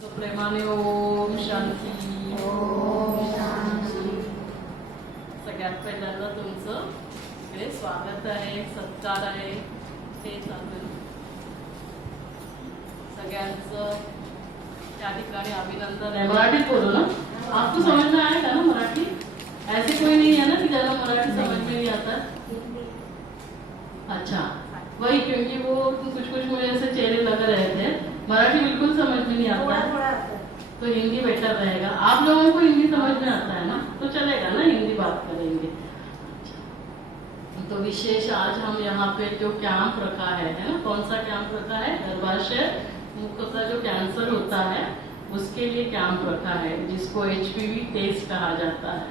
तो प्रेमाने ओम शांती. सगळ्यात पहिल्यांदा तुमचं इकडे स्वागत आहे, सत्कार आहे. ते चालू सगळ्यांचं त्या ठिकाणी अभिनंदन आहे. मराठीत बोलो ना. आपको समझ में आएगा ना मराठी? ऐसे कोई नहीं है ना कि ज्यादा मराठी समझ में नहीं आता. अच्छा, वही क्योंकि वो कुछ मुझे ऐसे चेहरे लग रहे थे. मराठी बिल्कुल समझ में नहीं आता, तो हिंदी बेटर रहेगा. आप लोगों को हिंदी समझ में आता है ना, तो चलेगा ना, हिंदी बात करेंगे. तो विशेष आज हम यहाँ पे जो कैंप रखा है ना, कौन सा कैंप रखा है? गर्भाशय मुख का जो कैंसर होता है उसके लिए कैंप रखा है, जिसको HPV टेस्ट कहा जाता है.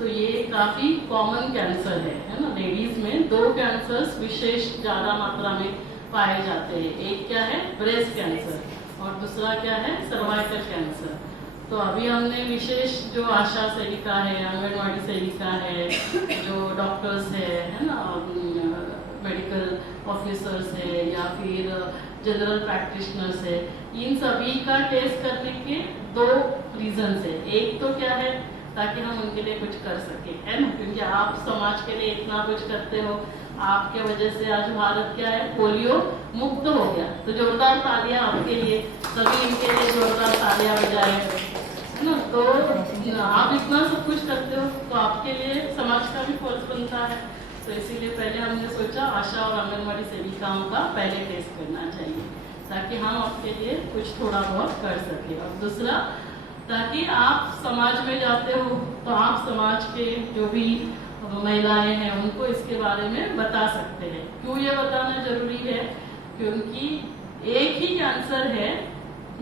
तो ये काफी कॉमन कैंसर है ना. लेडीज में 2 कैंसर्स विशेष ज्यादा मात्रा में पाए जाते हैं. एक क्या है? ब्रेस्ट कैंसर, और दूसरा क्या है? Cervical cancer. तो अभी हमने विशेष जो आशा सेविका है, आंगनवाड़ी सेविका है, जो डॉक्टर्स है ना, मेडिकल ऑफिसर्स है या फिर जनरल प्रैक्टिशनर्स है, इन सभी का टेस्ट करने के 2 रीजन है. एक तो क्या है, ताकि हम उनके लिए कुछ कर सके, है ना, क्योंकि आप समाज के लिए इतना कुछ करते हो. आपके वजह से आज भारत क्या है? पोलियो मुक्त हो गया. तो जोरदार तालियां आपके लिए, सभी इनके लिए जोरदार तालियां बजाएं, है ना. तो आप इतना सब कुछ करते हो, तो आपके लिए समाज का भी फर्ज बनता है. तो इसीलिए पहले हमने सोचा आशा और आंगनवाड़ी सेविकाओं का पहले टेस्ट करना चाहिए, ताकि हम आपके लिए कुछ थोड़ा बहुत कर सके. और दूसरा, ताकि आप समाज में जाते हो तो आप समाज के जो भी महिलाएं हैं उनको इसके बारे में बता सकते हैं. क्यों ये बताना जरूरी है? क्योंकि एक ही कैंसर है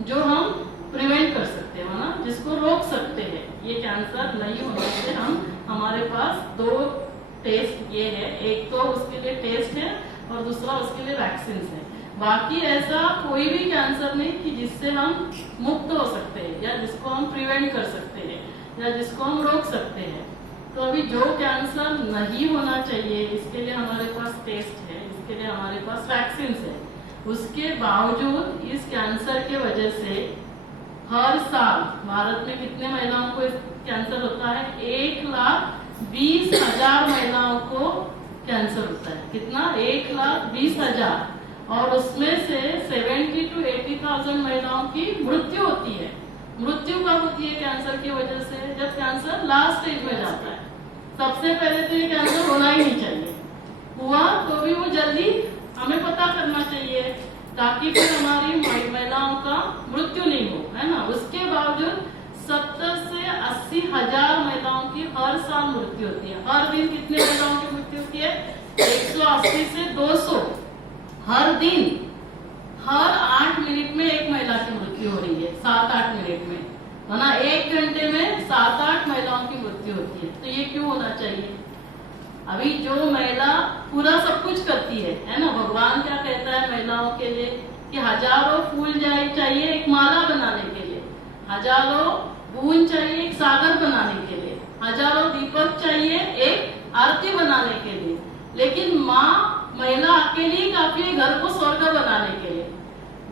जो हम प्रिवेंट कर सकते हैं ना, जिसको रोक सकते हैं. ये कैंसर नहीं होने से हमारे पास 2 टेस्ट ये है. एक तो उसके लिए टेस्ट है और दूसरा उसके लिए वैक्सीन है. बाकी ऐसा कोई भी कैंसर नहीं कि जिससे हम मुक्त हो सकते हैं, या जिसको हम प्रिवेंट कर सकते हैं, या जिसको हम रोक सकते हैं. तो अभी जो कैंसर नहीं होना चाहिए, इसके लिए हमारे पास टेस्ट है, इसके लिए हमारे पास वैक्सीन है. उसके बावजूद इस कैंसर के वजह से हर साल भारत में कितने महिलाओं को इस कैंसर होता है? 1,20,000 महिलाओं को कैंसर होता है. कितना? 1,20,000. और उसमें से 70 to 80,000 महिलाओं की मृत्यु होती है. मृत्यु कब होती है कैंसर की वजह से? जब कैंसर लास्ट स्टेज में जाता है. सबसे पहले तो ये कैंसर होना ही नहीं चाहिए. हुआ तो भी वो जल्दी हमें पता करना चाहिए, ताकि फिर हमारी महिलाओं का मृत्यु नहीं हो, है ना. उसके बावजूद 70 से 80 हजार महिलाओं की हर साल मृत्यु होती है. हर दिन कितने महिलाओं की मृत्यु होती है? 180 से 200 हर दिन. हर 8 मिनट में एक महिला की मृत्यु हो रही है. 7-8 मिनट में, है ना. 1 घंटे में 7-8 महिलाओं की मृत्यु होती है. तो ये क्यों होना चाहिए? अभी जो महिला पूरा सब कुछ करती है ना. भगवान क्या कहता है महिलाओं के लिए? कि हजारों फूल चाहिए एक माला बनाने के लिए, हजारों बूंद चाहिए एक सागर बनाने के लिए, हजारों दीपक चाहिए एक आरती बनाने के लिए. लेकिन महिला अकेली ही काफी है घर को स्वर्ग बनाने के लिए.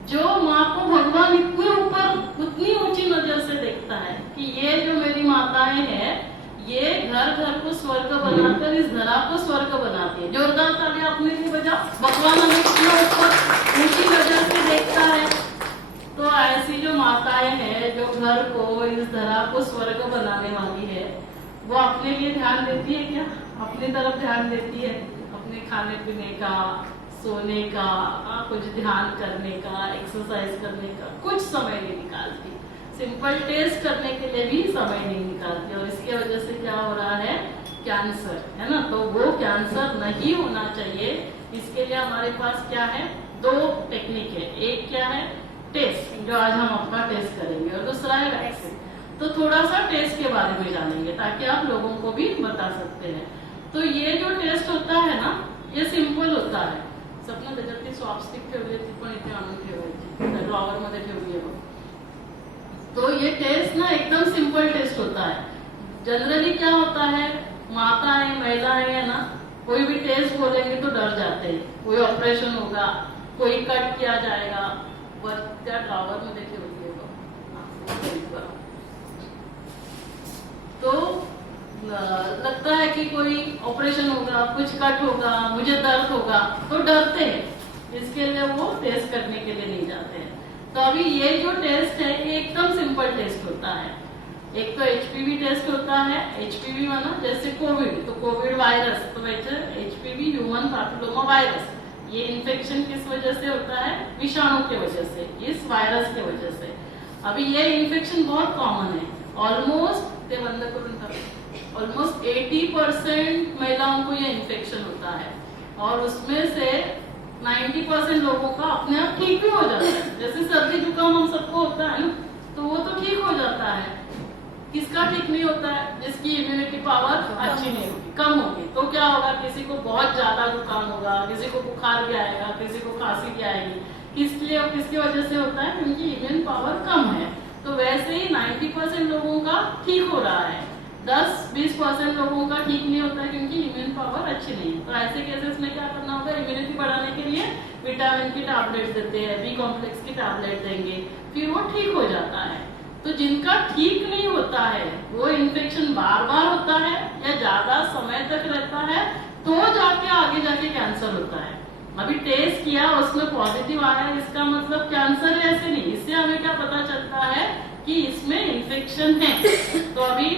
जो माँ को भगवान इतने ऊपर उतनी ऊंची नजर से देखता है कि ये जो मेरी माताएं हैं, ये घर घर को स्वर्ग बनाकर इस धरा को स्वर्ग बनाती है. जोरदार तालियां अपने लिए बजाओ. भगवान हमें इतना ऊपर ऊंची नजर से देखता है. तो ऐसी जो माताएं हैं, जो घर को इस धरा को स्वर्ग बनाने वाली है, वो अपने लिए ध्यान देती है क्या? अपनी तरफ ध्यान देती है? अपने खाने पीने का, सोने का, कुछ ध्यान करने का, एक्सरसाइज करने का कुछ समय नहीं निकालती. सिंपल टेस्ट करने के लिए भी समय नहीं निकालती. और इसके वजह से क्या हो रहा है? कैंसर, है ना. तो वो कैंसर नहीं होना चाहिए. इसके लिए हमारे पास क्या है? 2 टेक्निक है. एक क्या है? टेस्ट, जो आज हम आपका टेस्ट करेंगे, और दूसरा है वैक्सीन. तो थोड़ा सा टेस्ट के बारे में जानेंगे, ताकि आप लोगों को भी बता सकते हैं. तो ये जो टेस्ट होता है ना, ये सिंपल होता है. सपना त्याच्यात ती स्वॅपस्टिक ठेवली ती पण इथे आणून ठेवायची, ड्रॉवर मध्ये ठेवली आहे. तो ये टेस्ट ना एकदम सिंपल टेस्ट होता है. जनरली क्या होता है, माताएं महिलाएं है ना, कोई भी टेस्ट बोलेंगे तो डर जाते हैं. कोई ऑपरेशन होगा, कोई कट किया जाएगा, वर त्या ड्रॉवर मध्ये ठेवली आहे. लगता है कि कोई ऑपरेशन होगा, कुछ कट होगा, मुझे दर्द होगा, तो डरते हैं, इसके लिए वो टेस्ट करने के लिए नहीं जाते हैं। तो अभी ये जो टेस्ट है ये एकदम सिंपल टेस्ट होता है। एक तो एचपीवी टेस्ट होता है, एचपीवी माना जैसे कोविड, तो कोविड वायरस, तो वैसे एचपीवी ह्यूमन पैपिलोमा वायरस, ये इन्फेक्शन किस वजह से होता है? विषाणु के वजह से, इस वायरस के वजह से। अभी ये इन्फेक्शन बहुत कॉमन है, ऑलमोस्ट 80% महिलाओं को ये इन्फेक्शन होता है, और उसमें से 90% लोगों का अपने आप ठीक भी हो जाता है। जैसे सर्दी जुकाम हम सबको होता है ना, तो वो तो ठीक हो जाता है। किसका ठीक नहीं होता है? जिसकी इम्यूनिटी पावर अच्छी नहीं होगी, कम होगी। तो क्या होगा? किसी को बहुत ज्यादा जुकाम होगा, किसी को बुखार भी आएगा, किसी को खांसी भी आएगी। किस लिए और किसकी वजह से होता है? क्योंकि इम्यून पावर कम है। तो वैसे ही 90% लोगों का ठीक हो रहा है, 10-20% लोगों का ठीक नहीं होता है क्योंकि इम्यून पावर अच्छी नहीं है। तो ऐसे केसेस में क्या करना होगा? इम्यूनिटी बढ़ाने के लिए विटामिन की टैबलेट देते हैं, बी कॉम्प्लेक्स की टैबलेट देंगे, फिर वो ठीक हो जाता है। तो जिनका ठीक नहीं होता है, वो इन्फेक्शन बार बार होता है या ज्यादा समय तक रहता है, तो जाके आगे जाके कैंसर होता है। अभी टेस्ट किया, उसमें पॉजिटिव आया, इसका मतलब कैंसर है ऐसे नहीं। इससे हमें क्या पता चलता है कि इसमें इन्फेक्शन है। तो अभी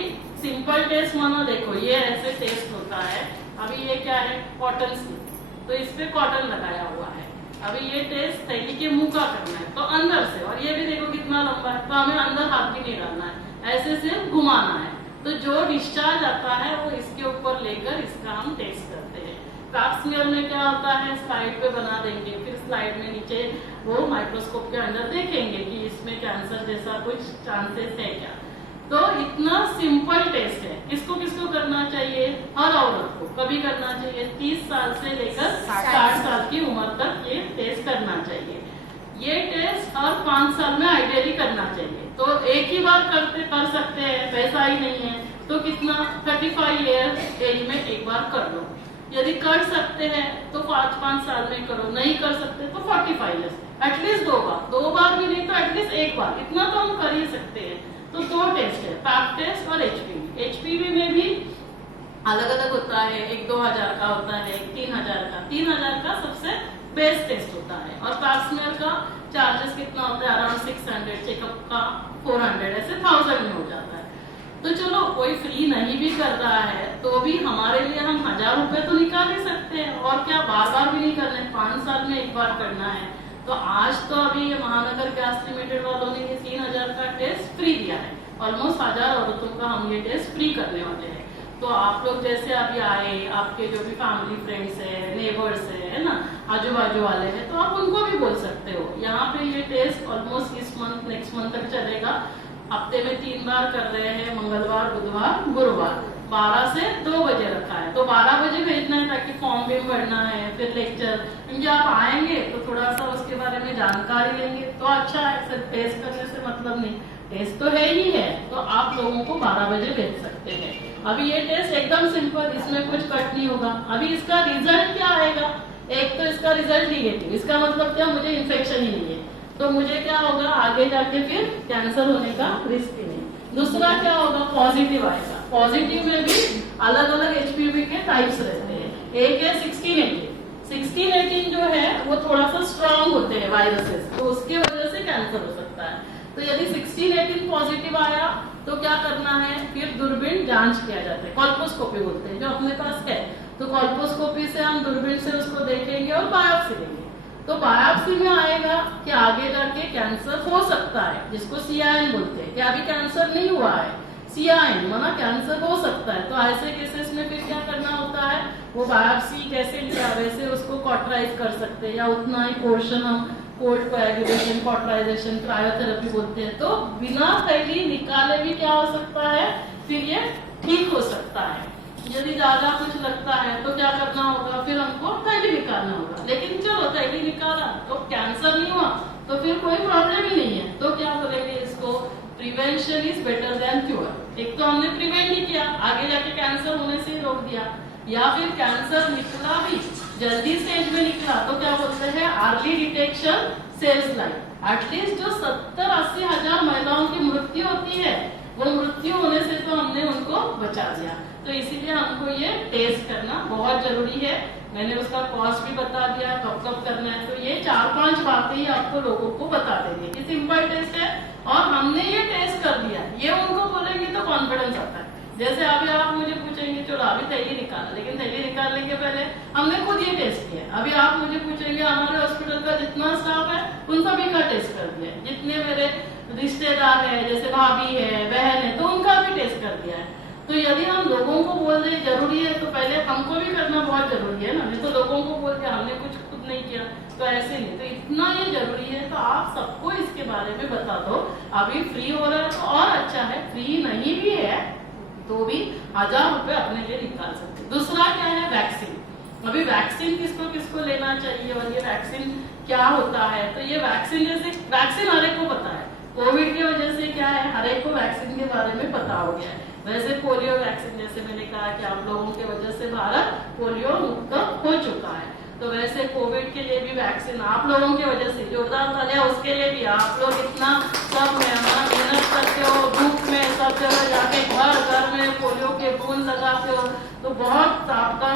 सिंपल टेस्ट मानो, देखो ये ऐसे टेस्ट होता है। अभी ये क्या है? कॉटन स्लिप, तो इस पे कॉटन लगाया हुआ है। अभी ये टेस्ट थैली के मुंह का करना है, तो अंदर से, और ये भी देखो कितना लंबा है, तो हमें अंदर हाथ भी नहीं डालना है, ऐसे सिर्फ घुमाना है। तो जो डिस्चार्ज आता है वो इसके ऊपर लेकर इसका हम टेस्ट करते हैं। पैप स्मीयर में क्या होता है? स्लाइड पे बना देंगे, फिर स्लाइड में नीचे वो माइक्रोस्कोप के अंदर देखेंगे कि इसमें कैंसर जैसा कुछ चांसेस है क्या। तो इतना सिंपल टेस्ट है। किसको किसको करना चाहिए? हर औरत को कभी करना चाहिए, 30 साल से लेकर 60 साल की उम्र तक ये टेस्ट करना चाहिए। ये टेस्ट हर 5 साल में आइडियली करना चाहिए। तो एक ही बार कर सकते हैं, पैसा ही नहीं है, तो कितना? 35 ईयर एज में एक बार कर लो। यदि कर सकते हैं तो 5-5 साल में करो, नहीं कर सकते तो 45 ईयर्स, एटलीस्ट 2 बार भी नहीं तो एटलीस्ट एक बार, इतना तो हम कर ही सकते हैं। तो 2 टेस्ट है, पैप टेस्ट और एचपीवी। एचपीवी में भी अलग अलग होता है, एक 2000 का होता है, एक 3000 का। 3000 का सबसे बेस्ट टेस्ट होता है, और पैप स्मीयर का चार्जेस कितना होता है? अराउंड 600, चेकअप का 400, ऐसे 1000 में हो जाता है। तो चलो, कोई फ्री नहीं भी कर रहा है तो भी हमारे लिए हम 1000 रुपए तो निकाल ही सकते हैं, और क्या बार बार भी नहीं करना है, 5 साल में एक बार करना है। तो आज तो अभी ये महानगर गैस लिमिटेड वालों ने 3000 का टेस्ट फ्री दिया है। ऑलमोस्ट 1000 औरतों का हम ये टेस्ट फ्री करने वाले हैं। तो आप लोग जैसे अभी आए, आपके जो भी फैमिली फ्रेंड्स है, नेबर्स है ना, आजू बाजू वाले हैं, तो आप उनको भी बोल सकते हो। यहाँ पे ये टेस्ट ऑलमोस्ट इस मंथ, नेक्स्ट मंथ तक चलेगा। हफ्ते में 3 बार कर रहे हैं, मंगलवार, बुधवार, गुरुवार, 12 से 2 बजे रखा है। तो 12 बजे भेजना है ताकि फॉर्म भी भरना है, फिर लेक्चर, क्योंकि आप आएंगे तो थोड़ा सा उसके बारे में जानकारी लेंगे तो अच्छा है। सिर्फ टेस्ट करने से मतलब नहीं, टेस्ट तो है ही है, तो आप लोगों को 12 बजे भेज सकते हैं। अभी ये टेस्ट एकदम सिंपल, इसमें कुछ कट नहीं होगा। अभी इसका रिजल्ट क्या आएगा? एक तो इसका रिजल्ट निगेटिव, इसका मतलब क्या? मुझे इन्फेक्शन ही नहीं है, तो मुझे क्या होगा? आगे जाके फिर कैंसर होने का रिस्क ही नहीं। दूसरा क्या होगा? पॉजिटिव आएगा। पॉजिटिव में भी अलग अलग एचपीवी के टाइप्स रहते हैं। एक है 16-18। 16-18 जो है वो थोड़ा सा स्ट्रांग होते हैं वायरसेस, तो उसके वजह से कैंसर हो सकता है। तो यदि 16-18 पॉजिटिव आया तो क्या करना है? फिर दूरबीन जांच किया जाता है, कॉल्पोस्कोपी बोलते हैं, जो अपने पास है। तो कॉल्पोस्कोपी से हम दूरबीन से उसको देखेंगे और बायोप्सी लेंगे। तो बायोप्सी में आएगा कि आगे जाके कैंसर हो सकता है, जिसको CIN बोलते हैं, कि अभी कैंसर नहीं हुआ है, CIN माना कैंसर हो सकता है। तो ऐसे केसेस में फिर क्या करना होता है? वो बायोप्सी जैसे लिया वैसे उसको कॉटराइज कर सकते हैं, या उतना ही पोर्शन हम कोल्ड कोएगुलेशन, कॉटराइजेशन, क्रायोथेरेपी बोलते हैं। तो बिना थैली निकाले भी क्या हो सकता है? फिर ये ठीक हो सकता है। यदि ज्यादा कुछ लगता है तो क्या करना होगा? फिर हमको थैली निकालना होगा। लेकिन चलो थैली निकाला तो कैंसर नहीं हुआ तो फिर कोई प्रॉब्लम ही नहीं है। तो क्या बोलेंगे इसको? Prevention is better than cure. एक तो हमने प्रिवेंट ही किया, आगे जाके कैंसर होने से ही रोक दिया। या फिर कैंसर निकला भी, जल्दी स्टेज में निकला, तो क्या बोलते हैं? Early detection saves life. At least जो 70-80 हजार महिलाओं की मृत्यु होती है वो मृत्यु होने से तो हमने उनको बचा दिया। तो इसीलिए हमको ये टेस्ट करना बहुत जरूरी है। मैंने उसका कॉस्ट भी बता दिया, कब कब करना है। तो ये 4-5 बातें ही आपको लोगों को बता देंगे कि सिंपल टेस्ट है और हमने ये टेस्ट कर दिया, ये उनको बोलेंगे तो कॉन्फिडेंस आता है। जैसे अभी आप मुझे पूछेंगे चलो अभी थैली निकाल, लेकिन थैली निकालने के पहले हमने खुद ये टेस्ट किया। अभी आप मुझे पूछेंगे हमारे हॉस्पिटल का जितना स्टाफ है उन सभी का टेस्ट कर दिया है, जितने मेरे रिश्तेदार है जैसे भाभी है बहन है तो उनका भी टेस्ट कर दिया है। तो यदि हम लोगों को बोल रहे जरूरी है तो पहले हमको भी करना बहुत जरूरी है ना, नहीं तो लोगों को बोल दिया हमने कुछ खुद नहीं किया तो ऐसे नहीं। तो इतना ये जरूरी है तो आप सबको इसके बारे में बता दो। अभी फ्री हो रहा है तो और अच्छा है, फ्री नहीं भी है तो भी 1000 रुपए अपने लिए निकाल सकते। दूसरा क्या है, वैक्सीन। अभी वैक्सीन किसको किसको लेना चाहिए और ये वैक्सीन क्या होता है। तो ये वैक्सीन जैसे वैक्सीन हर एक को पता है, कोविड की वजह से क्या है हर एक को वैक्सीन के बारे में पता हो गया है। वैसे पोलियो वैक्सीन जैसे मैंने कहा कि आप लोगों के वजह से भारत पोलियो मुक्त हो चुका है, तो वैसे कोविड के लिए भी वैक्सीन आप लोगों की वजह से योगदान डाले उसके लिए भी आप लोग इतना सब मेहनत करते हो, धूप में सब जगह जाके घर घर में पोलियो के बूंद लगाते हो, तो बहुत आपका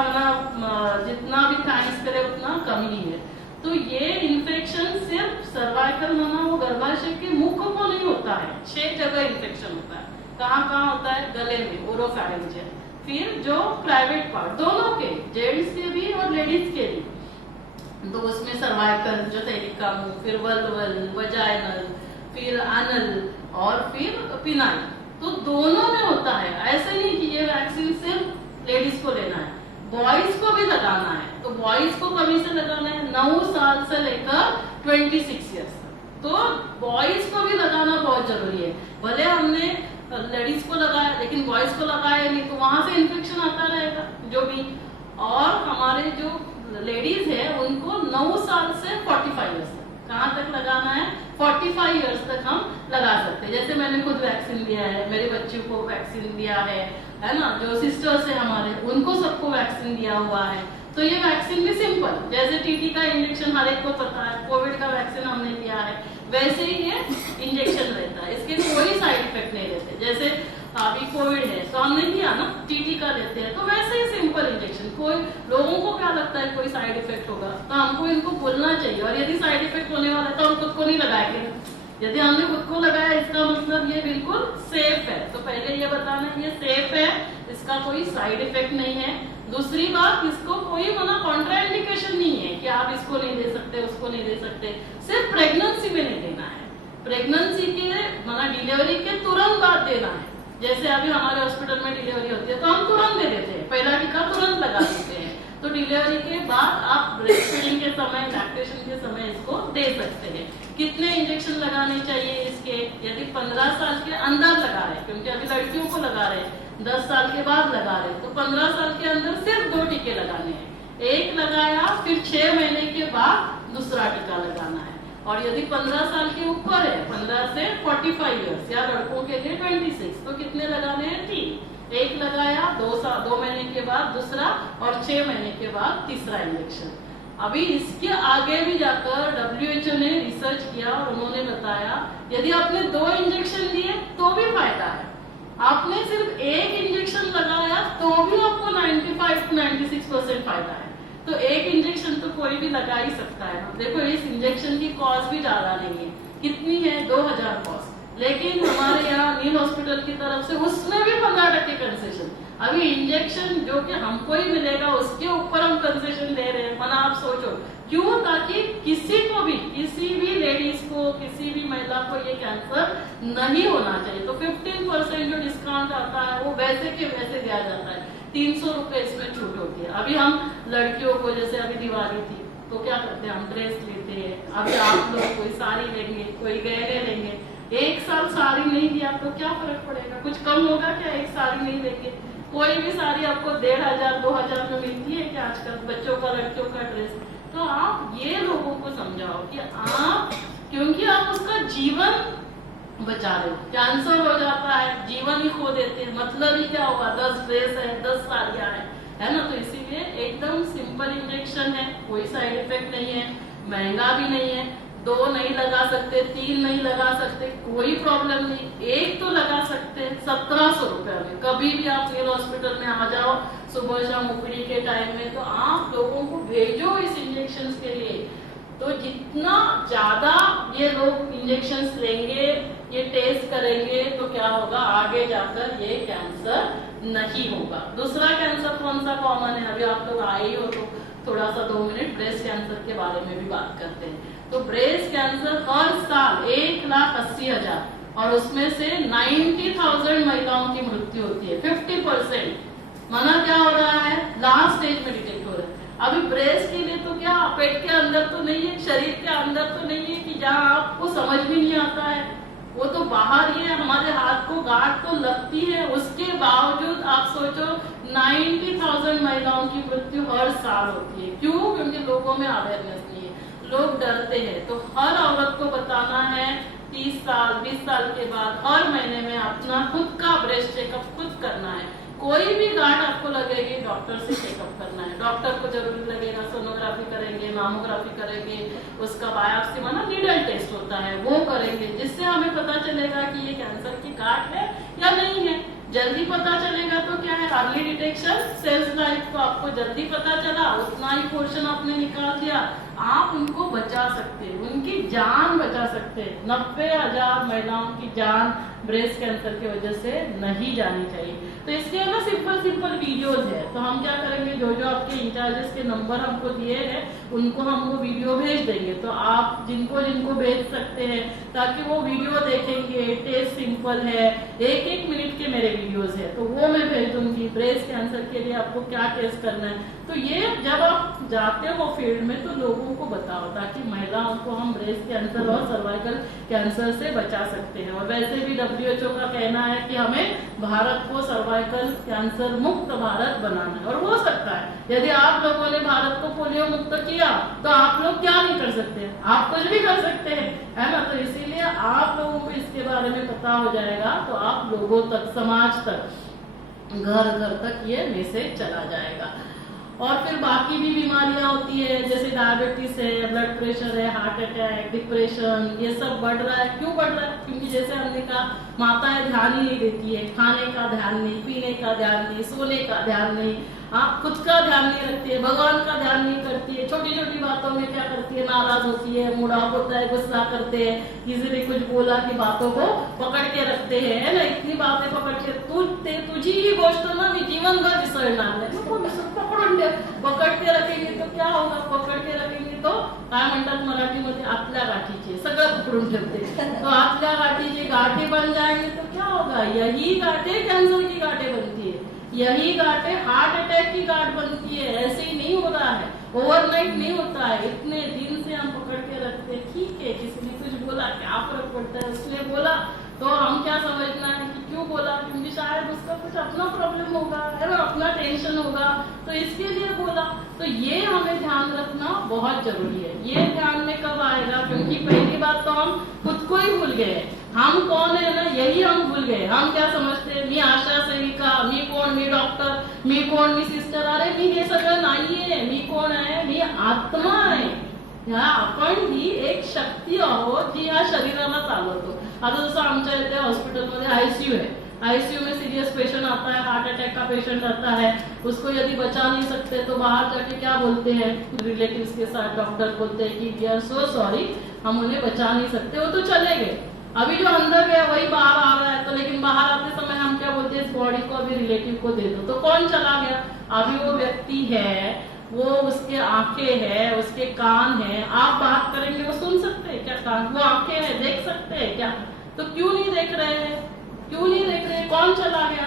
जितना भी थैंक्स करे उतना कम ही है। तो ये इन्फेक्शन सिर्फ सर्वाइकल वो गर्भाशय के मुख को नहीं होता है, 6 जगह इन्फेक्शन होता है। कहाँ कहाँ होता है, गले में ओरोफैरिंजियल, फिर जो प्राइवेट पार्ट दोनों के, जेंट्स के भी और लेडीज के भी, तो उसमें सर्वाइकल जो थैलिका मुंह, फिर वल्वल, वजाइनल, फिर एनल और फिर पिनाइल, तो दोनों में होता है। ऐसे नहीं कि ये वैक्सीन सिर्फ लेडीज को लेना है, बॉयज को भी लगाना है। तो बॉयज को कभी से लगाना है, 9 साल से लेकर 26 ईयर्स तक, तो बॉयज को भी लगाना बहुत जरूरी है। भले हमने लेडीज को लगाया लेकिन बॉयज को लगाया नहीं तो वहां से इन्फेक्शन आता रहेगा जो भी। और हमारे जो लेडीज है उनको 9 साल से 45 ईयर्स तक, कहाँ तक लगाना है, 45 ईयर्स तक हम लगा सकते हैं। जैसे मैंने खुद वैक्सीन लिया है, मेरे बच्चों को वैक्सीन दिया है ना, जो सिस्टर्स है हमारे उनको सबको वैक्सीन दिया हुआ है। तो ये वैक्सीन भी सिंपल, जैसे टीटी का इंजेक्शन हर एक को पता है, कोविड का वैक्सीन हमने लिया है, वैसे ही ये इंजेक्शन रहता है, इसके कोई साइड इफेक्ट नहीं रहते। जैसे अभी कोविड है तो हमने लिया ना, टीटी का लेते हैं तो वैसे ही सिंपल इंजेक्शन। कोई लोगों को क्या लगता है कोई साइड इफेक्ट होगा, तो हमको इनको बोलना चाहिए, और यदि साइड इफेक्ट होने वाला है तो हम खुद को नहीं लगाएंगे। यदि हमने खुद को लगाया इसका मतलब ये बिल्कुल सेफ है। तो पहले ये बताना ये सेफ है, इसका कोई साइड इफेक्ट नहीं है। दूसरी बात, इसको कोई कॉन्ट्राइंडिकेशन नहीं है कि आप इसको नहीं दे सकते उसको नहीं दे सकते, सिर्फ प्रेगनेंसी में नहीं देना है, प्रेगनेंसी के डिलीवरी के तुरंत बाद देना है। जैसे अभी हमारे हॉस्पिटल में डिलीवरी होती है तो हम तुरंत दे देते हैं, पहला टीका तुरंत लगा देते हैं। तो डिलीवरी के बाद आप ब्रेस्ट फीडिंग के समय, लैक्टेशन के समय इसको दे सकते हैं। कितने इंजेक्शन लगाने चाहिए इसके, यदि 15 साल के अंदर लगा रहे, क्योंकि अभी लड़कियों को लगा रहे 10 साल के बाद लगा रहे, तो 15 साल के अंदर सिर्फ 2 टीके लगाने हैं, एक लगाया फिर 6 महीने के बाद दूसरा टीका लगाना है। और यदि 15 साल के ऊपर है, 15 से 45 ईयर्स या लड़कों के लिए 26, तो कितने लगाने हैं, 3, एक लगाया 2 महीने के बाद दूसरा और 6 महीने के बाद तीसरा इंजेक्शन। अभी इसके आगे भी जाकर WHO ने रिसर्च किया और उन्होंने बताया यदि आपने 2 इंजेक्शन लिए तो भी फायदा है, आपने सिर्फ 1 इंजेक्शन लगाया तो भी आपको 95 to 96% फायदा है। तो 1 इंजेक्शन तो कोई भी लगा ही सकता है। देखो इस इंजेक्शन की कॉस्ट भी ज्यादा नहीं है, कितनी है, 2000 कॉस्ट, लेकिन हमारे यहाँ नील हॉस्पिटल की तरफ से उसमें भी 15% कंसेशन। अभी इंजेक्शन जो कि हमको ही मिलेगा उसके ऊपर हम कंसेशन दे रहे हैं। मना आप सोचो क्यों, ताकि किसी को भी, किसी भी लेडीज को, किसी भी महिला को ये कैंसर नहीं होना चाहिए। तो 15% जो डिस्काउंट आता है वो वैसे के वैसे दिया जाता है, 300 रुपए इसमें छूट होती है। अभी हम लड़कियों को, जैसे अभी दिवाली थी तो क्या करते हैं, हम ड्रेस लेते हैं। अभी आप लोग कोई साड़ी लेंगे, कोई गहने लेंगे, 1 साल साड़ी नहीं लिया तो क्या फर्क पड़ेगा, कुछ कम होगा क्या, 1 साड़ी नहीं लेके। कोई भी साड़ी आपको 1500 2000 में मिलती है क्या आजकल, बच्चों का लड़कियों का ड्रेस। तो आप ये लोगों को समझाओ कि आप, क्योंकि आप उसका जीवन बचा रहे हो, कैंसर हो जाता है, जीवन ही खो देते हैं, मतलब ही क्या हुआ, 10 ड्रेस है, 10 साड़ियां है ना। तो इसीलिए एकदम सिंपल इंजेक्शन है, कोई साइड इफेक्ट नहीं है, महंगा भी नहीं है, 2 नहीं लगा सकते, 3 नहीं लगा सकते, कोई प्रॉब्लम नहीं, 1 तो लगा सकते हैं 1700 रुपए में। कभी भी आप नील हॉस्पिटल में आ जाओ सुबह शाम ओपीडी के टाइम में, तो आप लोगों को भेजो इस इंजेक्शन के लिए। तो जितना ज्यादा ये लोग इंजेक्शन लेंगे, ये टेस्ट करेंगे, तो क्या होगा आगे जाकर ये कैंसर नहीं होगा। दूसरा कैंसर कौन सा कॉमन है, अभी आप लोग आए ही हो तो थोड़ा सा 2 मिनट ब्रेस्ट कैंसर के बारे में भी बात करते हैं। तो ब्रेस्ट कैंसर हर साल 1,80,000 और उसमें से 90,000 महिलाओं की मृत्यु होती है। 50% माना क्या हो रहा है, लास्ट स्टेज में डिटेक्ट हो रहा है। अभी ब्रेस्ट के लिए तो क्या पेट के अंदर तो नहीं है, शरीर के अंदर तो नहीं है कि जहाँ आपको समझ भी नहीं आता है, वो तो बाहर ही है, हमारे हाथ को गांठ तो लगती है। उसके बावजूद आप सोचो 90,000 महिलाओं की मृत्यु हर साल होती है। क्यों? क्योंकि लोगों में अवेयरनेस नहीं है, लोग डरते हैं। तो हर औरत को बताना है 30 साल 20 साल के बाद हर महीने में अपना खुद का ब्रेस्ट चेकअप खुद करना है। कोई भी गांठ आपको लगेगी डॉक्टर से चेकअप करना है। डॉक्टर को जरूरी लगेगा सोनोग्राफी करेंगे, मामोग्राफी करेंगे, उसका बायोप्सी माना नीडल टेस्ट होता है वो करेंगे, जिससे हमें पता चलेगा कि ये कैंसर की गांठ है या नहीं है। जल्दी पता चलेगा तो क्या है, अर्ली डिटेक्शन सेल्स लाइफ को आपको जल्दी पता चला, उतना ही पोर्शन आपने निकाल दिया, आप उनको बचा सकते हैं, उनकी जान बचा सकते हैं। 90,000 महिलाओं की जान ब्रेस्ट कैंसर की वजह से नहीं जानी चाहिए। तो इसके ना सिंपल वीडियोस है। तो हम क्या करेंगे, जो जो आपके इंचार्जेस के नंबर हमको दिए हैं उनको हम वो वीडियो भेज देंगे। तो आप जिनको जिनको भेज सकते हैं ताकि वो वीडियो देखेंगे। टेस्ट सिंपल है, 1-1 मिनट के मेरे वीडियोस है, तो वो मैं भेज दूंगी। ब्रेस्ट कैंसर के लिए आपको क्या टेस्ट करना है, तो ये जब आप जाते हो फील्ड में तो लोगों को बताओ, ताकि महिलाओं को हम ब्रेस्ट कैंसर और सर्वाइकल कैंसर से बचा सकते हैं। और वैसे भी WHO का कहना है कि हमें भारत को सर्वाइकल कैंसर मुक्त भारत बनाना है, और हो सकता है। यदि आप लोगों ने भारत को पोलियो मुक्त किया तो आप लोग क्या नहीं कर सकते, आप कुछ भी कर सकते हैं, है ना। तो इसीलिए आप लोगों को इसके बारे में पता हो जाएगा, तो आप लोगों तक, समाज तक, घर घर तक ये मैसेज चला जाएगा। और फिर बाकी भी बीमारियां होती है, जैसे डायबिटीज है, ब्लड प्रेशर है, हार्ट अटैक, डिप्रेशन, ये सब बढ़ रहा है। क्यों बढ़ रहा है? क्योंकि जैसे हमने कहा माताएं ध्यान ही नहीं देती है, खाने का ध्यान नहीं, पीने का ध्यान नहीं, सोने का ध्यान नहीं, आप खुद का ध्यान नहीं रखती है, भगवान का ध्यान नहीं करती है। छोटी छोटी बातों में क्या करती है, नाराज होती है, मूड ऑफ होता है, गुस्सा करते हैं, किसी ने कुछ बोला की बातों को पकड़ के रखते हैं, है ना। इतनी बातें पकड़ के तुझी ही गोष्ट ना मी जीवनभर विसरणार नाही, पकडून दे, पकड़ के रखेंगे तो क्या होगा, पकड़ के रखेंगे तो काय म्हणतात मराठीमध्ये आतल्या गाठीचे सगळं पकडून ठेवते, तो आतल्या गाठीचे गाठे बन जाएंगे तो क्या होगा, यही गाठे कैंसर की गाठे बनती है, यही गाठे हार्ट अटैक की गांठ बनती है। ऐसे ही नहीं हो रहा है, ओवरनाइट नहीं होता है, इतने दिन से हम पकड़ के रखते। ठीक है, किसी ने कुछ बोला, क्या फर्क पड़ता है, उसने बोला तो हम क्या समझना है कि क्यों बोला, क्योंकि शायद उसका कुछ अपना प्रॉब्लम होगा, है ना, अपना टेंशन होगा, तो इसके लिए बोला। तो ये हमें ध्यान रखना बहुत जरूरी है। ये ध्यान में कब आएगा, क्योंकि पहली बात तो हम खुद को ही भूल गए, हम कौन है ना, यही हम भूल गए। हम क्या समझते हैं, मी आशा सेविका, मी कोण, मी डॉक्टर, मी कोण, मी सिस्टर, अरे मी हे सगळं नाहीये, मी कोण आहे, मी आत्मा आहे। ह्या आपण ही एक शक्ती आहोत जी या शरीराला चालवतो। आता जसं आमच्या इथे हॉस्पिटलमध्ये आईसीयू है, आईसीयू में सीरियस पेशेंट आता है, हार्ट अटैक का पेशेंट आता है, उसको यदि बचा नहीं सकते तो बाहर जाके क्या बोलते हैं रिलेटिव्स के साथ, डॉक्टर बोलते हैं कि वी आर सो सॉरी, हम उन्हें बचा नहीं सकते, वो तो चले गए। अभी जो अंदर गया वही बाहर आ रहा है, तो लेकिन बाहर आते समय हम क्या बोलते हैं, इस बॉडी को अभी रिलेटिव को दे दो, तो कौन चला गया, अभी वो व्यक्ति है, वो उसके आंखें है, उसके कान है, आप बात करेंगे वो सुन सकते हैं क्या, कान, वो आंखें है, देख सकते हैं क्या, तो क्यों नहीं देख रहे हैं, क्यों नहीं देख रहे, कौन चला गया,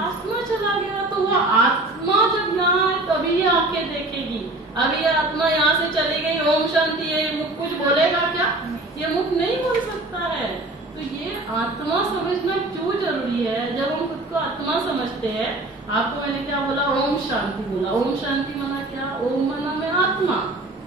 आत्मा चला गया। तो वो आत्मा जब यहाँ है तभी ये आंखें देखेगी। अभी ये आत्मा यहाँ से चली गई, ओम शांति, ये मुख कुछ बोलेगा क्या, ये मुख नहीं बोल सकता है। तो ये आत्मा समझना क्यों जरूरी है, जब हम खुद को आत्मा समझते हैं, आपको मैंने क्या बोला, ओम शांति बोला, ओम शांति माना क्या, ओम माना मैं आत्मा,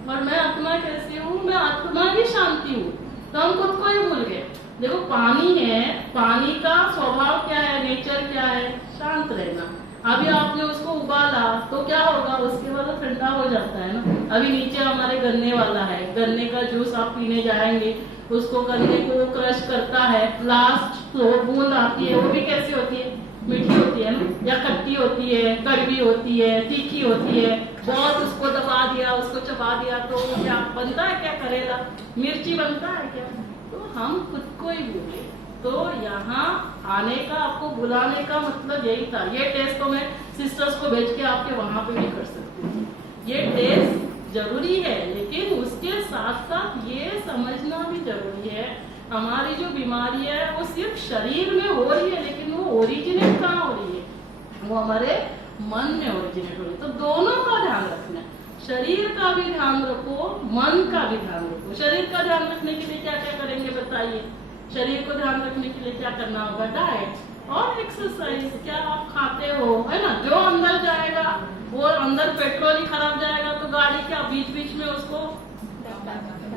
और मैं आत्मा कैसी हूँ, मैं आत्मा ही शांति हूँ। तो हम खुद को ही भूल गए। देखो पानी है, पानी का स्वभाव क्या है, नेचर क्या है, शांत रहना। अभी आपने उसको उबाला तो क्या होगा, उसके बाद ठंडा हो जाता है ना। अभी नीचे हमारे गन्ने वाला है, गन्ने का जूस आप पीने जाएंगे, उसको गन्ने को क्रश करता है, लास्ट बूंद आती है, वो भी कैसी होती है, मीठी होती है ना, या खट्टी होती है, कड़वी होती है, तीखी होती है। बहुत उसको दबा दिया, उसको चबा दिया तो क्या बनता है, क्या करेला, मिर्ची बनता है क्या। तो हम खुद को ही भूले। तो यहाँ आने का, आपको बुलाने का मतलब यही था। ये टेस्ट तो मैं सिस्टर्स को भेज के आपके वहां पे भी कर सकती हूँ। ये टेस्ट जरूरी है, लेकिन उसके साथ साथ ये समझना भी जरूरी है, हमारी जो बीमारी है वो सिर्फ शरीर में हो रही है, लेकिन वो ओरिजिनेट कहाँ हो रही है, वो हमारे मन में ओरिजिनेट हो रही है। तो दोनों का ध्यान रखना है, शरीर का भी ध्यान रखो, मन का भी ध्यान रखो। शरीर का ध्यान रखने के लिए क्या क्या करेंगे बताइए। शरीर को ध्यान रखने के लिए क्या करना होगा, डाइट और एक्सरसाइज। क्या आप खाते हो, है ना, जो अंदर जाएगा वो अंदर पेट्रोल ही खराब जाएगा तो गाड़ी क्या बीच बीच में उसको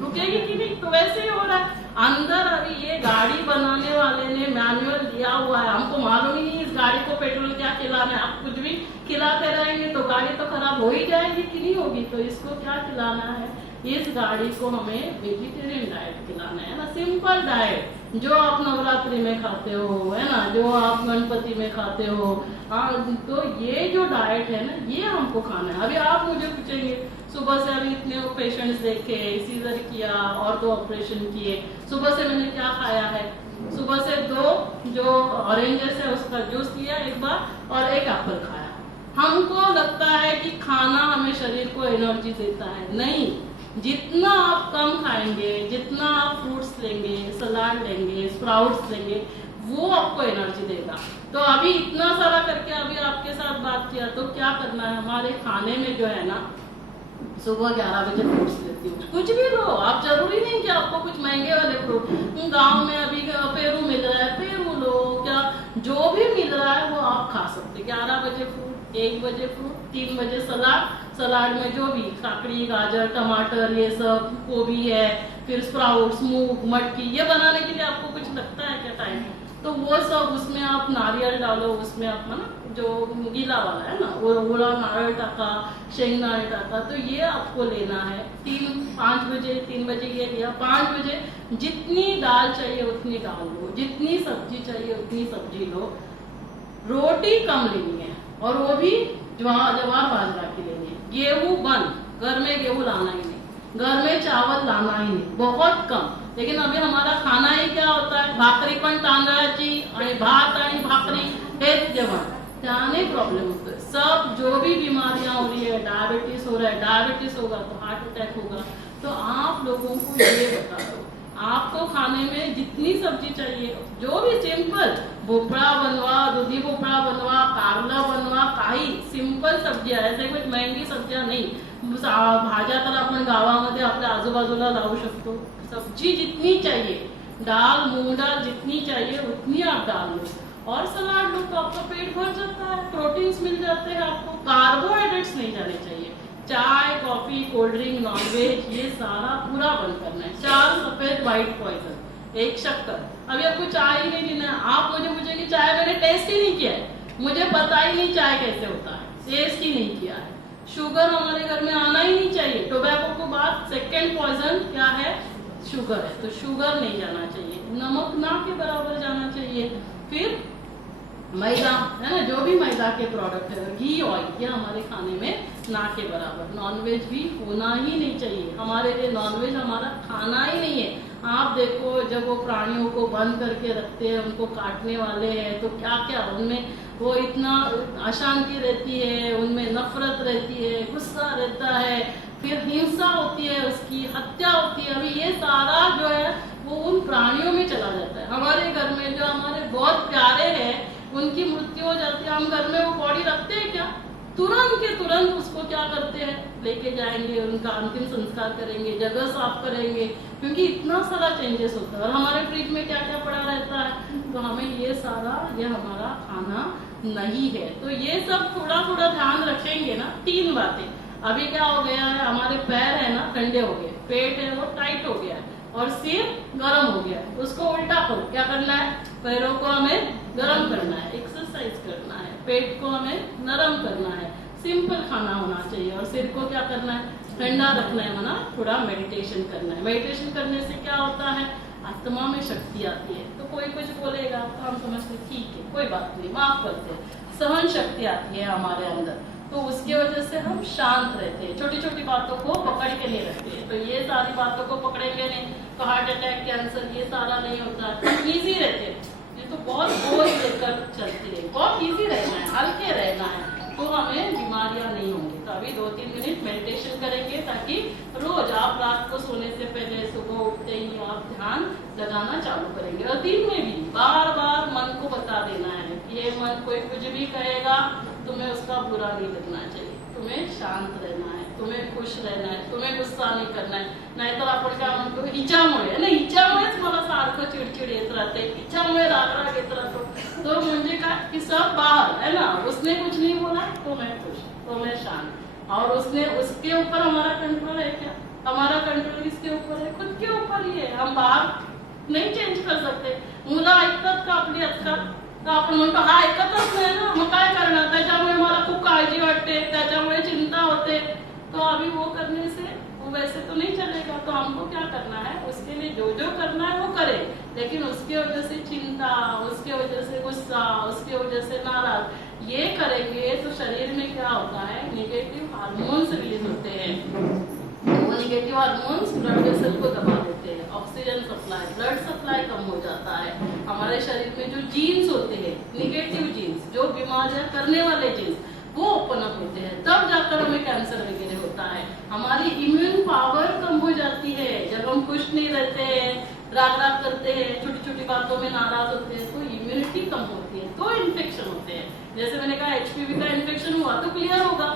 रुकेगी कि नहीं। तो वैसे ही हो रहा है अंदर। अभी ये गाड़ी बनाने वाले ने मैनुअल दिया हुआ है, हमको मालूम ही नहीं इस गाड़ी को पेट्रोल क्या खिलाना है। आप कुछ भी खिलाते रहेंगे तो गाड़ी तो खराब हो ही जाएगी कि नहीं होगी। तो इसको क्या खिलाना है, इस गाड़ी को हमें वेजिटेरियन डाइट खिलाना है ना, सिंपल डाइट जो आप नवरात्रि में खाते हो, है ना, जो आप गणपति में खाते हो। तो ये जो डाइट है ना, ये हमको खाना है। अभी आप मुझे पूछेंगे सुबह से अभी इतने पेशेंट्स देखे, सीजर किया और 2 ऑपरेशन किए, सुबह से मैंने क्या खाया है। सुबह से 2 जो ऑरेंजेस है उसका जूस लिया एक बार और 1 एप्पल खाया। हमको लगता है कि खाना हमें शरीर को एनर्जी देता है, नहीं। जितना आप कम खाएंगे, जितना आप फ्रूट्स लेंगे, सलाद लेंगे, स्प्राउट्स लेंगे, वो आपको एनर्जी देगा। तो अभी इतना सारा करके अभी आपके साथ बात किया, तो क्या करना है, हमारे खाने में जो है ना, सुबह 11 बजे फ्रूट्स लेती हूँ। कुछ भी लो आप, जरूरी नहीं कि आपको कुछ महंगे वाले फ्रूट, गांव में अभी पेरू मिल रहा है, पेरू लो, क्या जो भी मिल रहा है वो आप खा सकते। 11 बजे फ्रूट, 1 बजे फ्रूट, 3 बजे सलाद, सलाद में जो भी काकड़ी, गाजर, टमाटर, ये सब, गोभी है, फिर स्प्राउट्स, मूंग, मटकी, ये बनाने के लिए आपको कुछ लगता है क्या टाइम, तो वो सब उसमें आप नारियल डालो, उसमें आप ना जो गीला वाला है ना, वो ओला नारियल टाका, शेंगदाणे टाका, तो ये आपको लेना है। 5 बजे 3 बजे ये लिया, 5 बजे जितनी दाल चाहिए उतनी दाल लो, जितनी सब्जी चाहिए उतनी सब्जी लो। रोटी कम लेनी है और वो भी जवार बाजरा की लेनी है। गेहूं बंद, घर में गेहूं लाना ही नहीं, घर में चावल लाना ही नहीं, बहुत कम। लेकिन अभी हमारा खाना ही क्या होता है, भाकरी पण तांदळाची आणि भात आणि भाकरी हेच जेवण, त्याने प्रॉब्लेम होता है। सब जो भी बीमारियां हो रही है, डायबिटीज हो रहा है, डायबिटीज होगा तो हार्ट अटैक होगा। तो आप लोगों को ये बता दो, आपको खाने में जितनी सब्जी चाहिए, जो भी सिंपल, भोपळा बनवा, दुधी भोपळा बनवा, कारला बनवा, काही सिंपल सब्जियां, ऐसे कुछ महंगी सब्जियां नहीं। भाज्या तर आपण गावामध्ये आपल्या आजूबाजूला लावू शकतो। सब्जी जितनी चाहिए, दाल, मूंग दाल जितनी चाहिए उतनी आप डाल लो और सलाद लो, तो आपका पेट भर जाता है, प्रोटीन्स मिल जाते हैं आपको। कार्बोहाइड्रेट्स नहीं जाने चाहिए, चाय, कॉफी, कोल्ड ड्रिंक, नॉनवेज, ये सारा पूरा बंद करना है। 4 सफेद व्हाइट पॉइजन, 1 शक्कर। अभी आपको चाय ही नहीं पीना है, आप मुझे पूछेंगे चाय मैंने टेस्ट ही नहीं किया है, मुझे पता ही नहीं चाय कैसे होता है, टेस्ट ही नहीं किया है। शुगर हमारे घर में आना ही नहीं चाहिए। टोबैको के बाद 2nd पॉइजन क्या है, शुगर है, तो शुगर नहीं जाना चाहिए। नमक ना के बराबर जाना चाहिए। फिर मैदा है ना, जो भी मैदा के प्रोडक्ट है, घी, ऑयल, ये हमारे खाने में ना के बराबर। नॉनवेज भी होना ही नहीं चाहिए हमारे लिए, नॉनवेज हमारा खाना ही नहीं है। आप देखो जब वो प्राणियों को बंद करके रखते हैं, उनको काटने वाले हैं, तो क्या क्या उनमें वो इतना अशांति रहती है, उनमें नफरत रहती है, गुस्सा रहता है, फिर हिंसा होती है, उसकी हत्या होती है। अभी ये सारा जो है वो उन प्राणियों में चला जाता है। हमारे घर में जो हमारे बहुत प्यारे हैं उनकी मृत्यु हो जाती है, हम घर में वो बॉडी रखते हैं क्या, तुरंत के तुरंत उसको क्या करते हैं, लेके जाएंगे, उनका अंतिम संस्कार करेंगे, जगह साफ करेंगे, क्योंकि इतना सारा चेंजेस होता है। और हमारे फ्रिज में क्या क्या पड़ा रहता है, तो हमें ये सारा, ये हमारा खाना नहीं है। तो ये सब थोड़ा थोड़ा ध्यान रखेंगे ना। 3 बातें। अभी क्या हो गया है, हमारे पैर है ना ठंडे हो गए, पेट है वो टाइट हो गया है और सिर गर्म हो गया है, उसको उल्टा करो। क्या करना है, पैरों को हमें गर्म करना है, एक्सरसाइज करना है, पेट को हमें नरम करना है, सिंपल खाना होना चाहिए और सिर को क्या करना है, ठंडा रखना है, माना थोड़ा मेडिटेशन करना है। मेडिटेशन करने से क्या होता है, आत्मा में शक्ति आती है। तो कोई कुछ बोलेगा तो हम समझते ठीक है, कोई बात नहीं, माफ करते हैं, सहन शक्ति आती है हमारे अंदर, तो उसकी वजह से हम शांत रहते हैं, छोटी छोटी बातों को पकड़ के नहीं रखते हैं। तो ये सारी बातों को पकड़ेंगे नहीं तो हार्ट अटैक, कैंसर ये सारा नहीं होता, ईजी रहते हैं। ये तो बहुत बोझ लेकर चलती है, बहुत ईजी रहना है, हल्के रहना है, तो हमें बीमारियां नहीं होंगी। तो अभी 2-3 मिनट मेडिटेशन करेंगे ताकि रोज आप रात को सोने से पहले सुबह उठते ही आप ध्यान लगाना चालू करेंगे। और दिन में भी बार बार मन को बता देना है कि ये मन कोई कुछ भी कहेगा तुम्हें उसका बुरा नहीं लगना चाहिए, तुम्हें शांत रहना है, तुम्हें खुश रहना है, तुम्हें गुस्सा नाही करना है। नाहीतर आपण काय म्हणतो हिच्यामुळे, नाही हिच्यामुळेच मला सारखं चिडचिड येत राहते, हिच्यामुळे राग येत राहतो। तो म्हणजे काय कि सब बाहर है ना, उसने कुछ नहीं बोला तो मैं खुश, तो मैं शांत। और उसने, उसके ऊपर हमारा कंट्रोल है क्या? हमारा कंट्रोल किसके ऊपर है? खुद के ऊपर ही है। हम बाहर नहीं चेंज कर सकते। मुलं ऐकतात का आपली आजकाल? तर आपण म्हणतो हा ऐकतच नाही ना, मग काय करणार? त्याच्यामुळे मला खूप काळजी वाटते, त्याच्यामुळे चिंता होते। तो अभी वो करने से वो वैसे तो नहीं चलेगा। तो हमको क्या करना है, उसके लिए जो जो करना है वो करे, लेकिन उसकी वजह से चिंता, उसकी वजह से गुस्सा, उसकी वजह से नाराज ये करेंगे तो शरीर में क्या होता है, नेगेटिव हार्मोन्स रिलीज होते हैं। वो नेगेटिव हार्मोन्स ब्लड वेसल को दबा देते हैं, ऑक्सीजन सप्लाई, ब्लड सप्लाई कम हो जाता है। हमारे शरीर में जो जीन्स होते हैं, नेगेटिव जीन्स, जो बीमारियां करने वाले जीन्स, वो ओपन अप होते हैं, तब जाकर हमें कैंसर वगैरह होता है। हमारी इम्यून पावर कम हो जाती है जब हम खुश नहीं रहते हैं, राग राग करते हैं, छोटी छोटी बातों में नाराज होते हैं, तो इम्यूनिटी कम होती है, तो इन्फेक्शन होते हैं। जैसे मैंने कहा एचपीवी का इन्फेक्शन हुआ तो क्लियर होगा,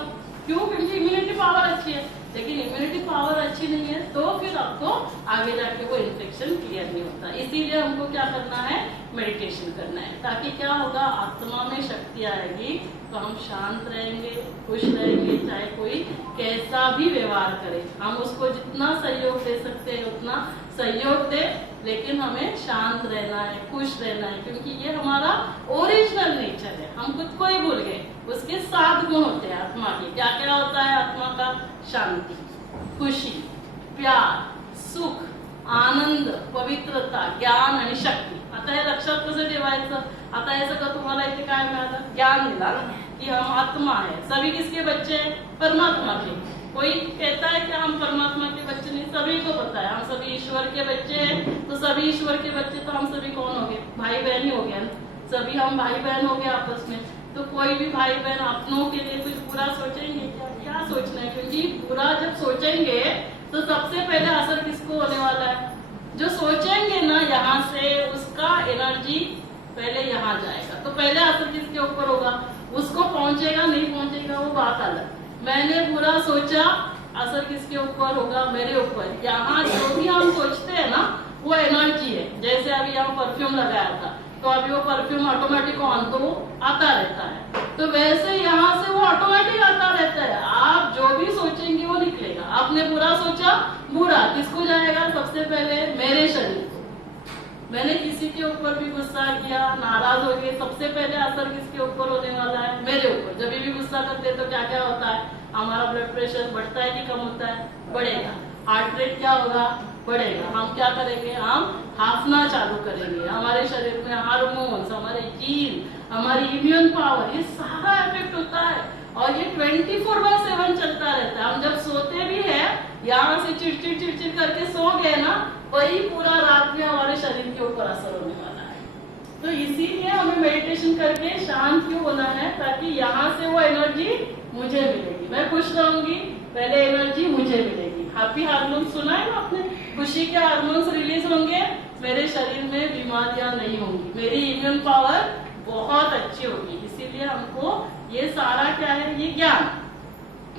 क्यों? क्योंकि इम्यूनिटी पावर अच्छी है। लेकिन इम्यूनिटी पावर अच्छी नहीं है तो फिर आपको आगे जाके वो इन्फेक्शन क्लियर नहीं होता। इसीलिए हमको क्या करना है, मेडिटेशन करना है, ताकि क्या होगा, आत्मा में शक्ति आएगी, तो हम शांत रहेंगे, खुश रहेंगे। चाहे कोई कैसा भी व्यवहार करे, हम उसको जितना सहयोग दे सकते हैं उतना सहयोग दे, लेकिन हमें शांत रहना है, खुश रहना है, क्योंकि ये हमारा ओरिजिनल नेचर है। हम खुद को ही भूल गए। उसके 7 गुण होते हैं आत्मा के। क्या क्या होता है आत्मा का? शांति, खुशी, प्यार, सुख, आनंद, पवित्रता, ज्ञान आणि शक्ती। आता हे लक्षात कसं ठेवायचं? आता हे सगळं तुम्हाला इथे काय मिळालं? ज्ञान मिला कि हम आत्मा है। सभी किसके बच्चे हैं? परमात्मा के। कोई कहता है कि हम परमात्मा के बच्चे नहीं, सभी को पता है हम सभी ईश्वर के बच्चे हैं। तो सभी ईश्वर के बच्चे, तो हम सभी कौन हो गए? भाई बहन ही हो गए। सभी हम भाई बहन हो गए आपस में। तो कोई भी भाई बहन अपनों के लिए कुछ बुरा सोचेंगे क्या? क्या सोचना है? क्योंकि बुरा जब सोचेंगे तो सबसे पहले असर किसको होने वाला है? जो सोचेंगे ना यहाँ से, उसका एनर्जी पहले यहाँ जाएगा, तो पहले असर किसके ऊपर होगा? उसको पहुंचेगा नहीं पहुंचेगा वो बात अलग। मैंने बुरा सोचा, असर किसके ऊपर होगा? मेरे ऊपर। यहाँ जो भी हम सोचते हैं ना वो एनर्जी है। जैसे अभी यहाँ परफ्यूम लगाया था तो अभी वो परफ्यूम ऑटोमेटिक ऑन तो आता रहता है, तो वैसे यहाँ से वो ऑटोमेटिक आता रहता है। आप जो भी सोचेंगे वो निकलेगा। आपने बुरा सोचा, बुरा किसको जाएगा? सबसे पहले मेरे शरीर को। मैंने किसी के ऊपर भी गुस्सा किया, नाराज हो गए, सबसे पहले असर किसके ऊपर होने वाला है? मेरे ऊपर। जब भी गुस्सा करते हैं तो क्या क्या होता है? हमारा ब्लड प्रेशर बढ़ता है कि कम होता है? बढ़ेगा। हार्ट रेट क्या होगा? बढ़ेगा। हम क्या करेंगे? हम हाफना चालू करेंगे। हमारे शरीर में हार्मोन्स, हमारे जीन, हमारी इम्यून पावर, ये सारा इफेक्ट होता है। और ये 24/7 चलता रहता है। हम जब सोते भी है, यहाँ से चिड़चिड़ चिड़चिड़ करके सो गए ना, वही पूरा रात में हमारे शरीर के ऊपर असर होने वाला है। तो इसीलिए हमें मेडिटेशन करके शांत क्यों होना है? ताकि यहाँ से वो एनर्जी मुझे मिलेगी, मैं खुश रहूंगी, पहले एनर्जी मुझे मिलेगी। हैप्पी हार्मोन सुना है ना आपने? खुशी के हार्मोन्स रिलीज होंगे, मेरे शरीर में बीमारियां नहीं होंगी, मेरी इम्यून पावर बहुत अच्छी होगी। इसीलिए हमको ये सारा क्या है? ये ज्ञान।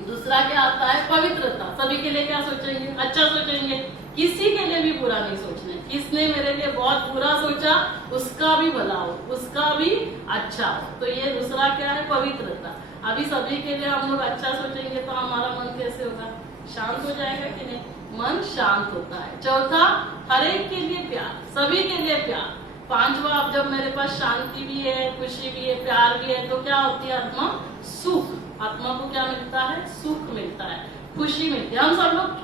दूसरा क्या आता है? पवित्रता। सभी के लिए क्या सोचेंगे? अच्छा सोचेंगे, किसी के लिए भी बुरा नहीं सोचना है। किसने मेरे लिए बहुत बुरा सोचा, उसका भी भला हो, उसका भी अच्छा हो। तो ये दूसरा क्या है? पवित्रता। अभी सभी के लिए हम लोग अच्छा सोचेंगे तो हमारा मन कैसे होगा? शांत हो जाएगा कि नहीं? मन शांत होता है। चौथा, हर एक के लिए प्यार, सभी के लिए प्यार। पांचवा, अब जब मेरे पास शांति भी है, खुशी भी है, प्यार भी है, तो क्या होती है आत्मा? सुख। आत्मा को क्या मिलता है? सुख मिलता है, खुशी मिलती है। हम सब लोग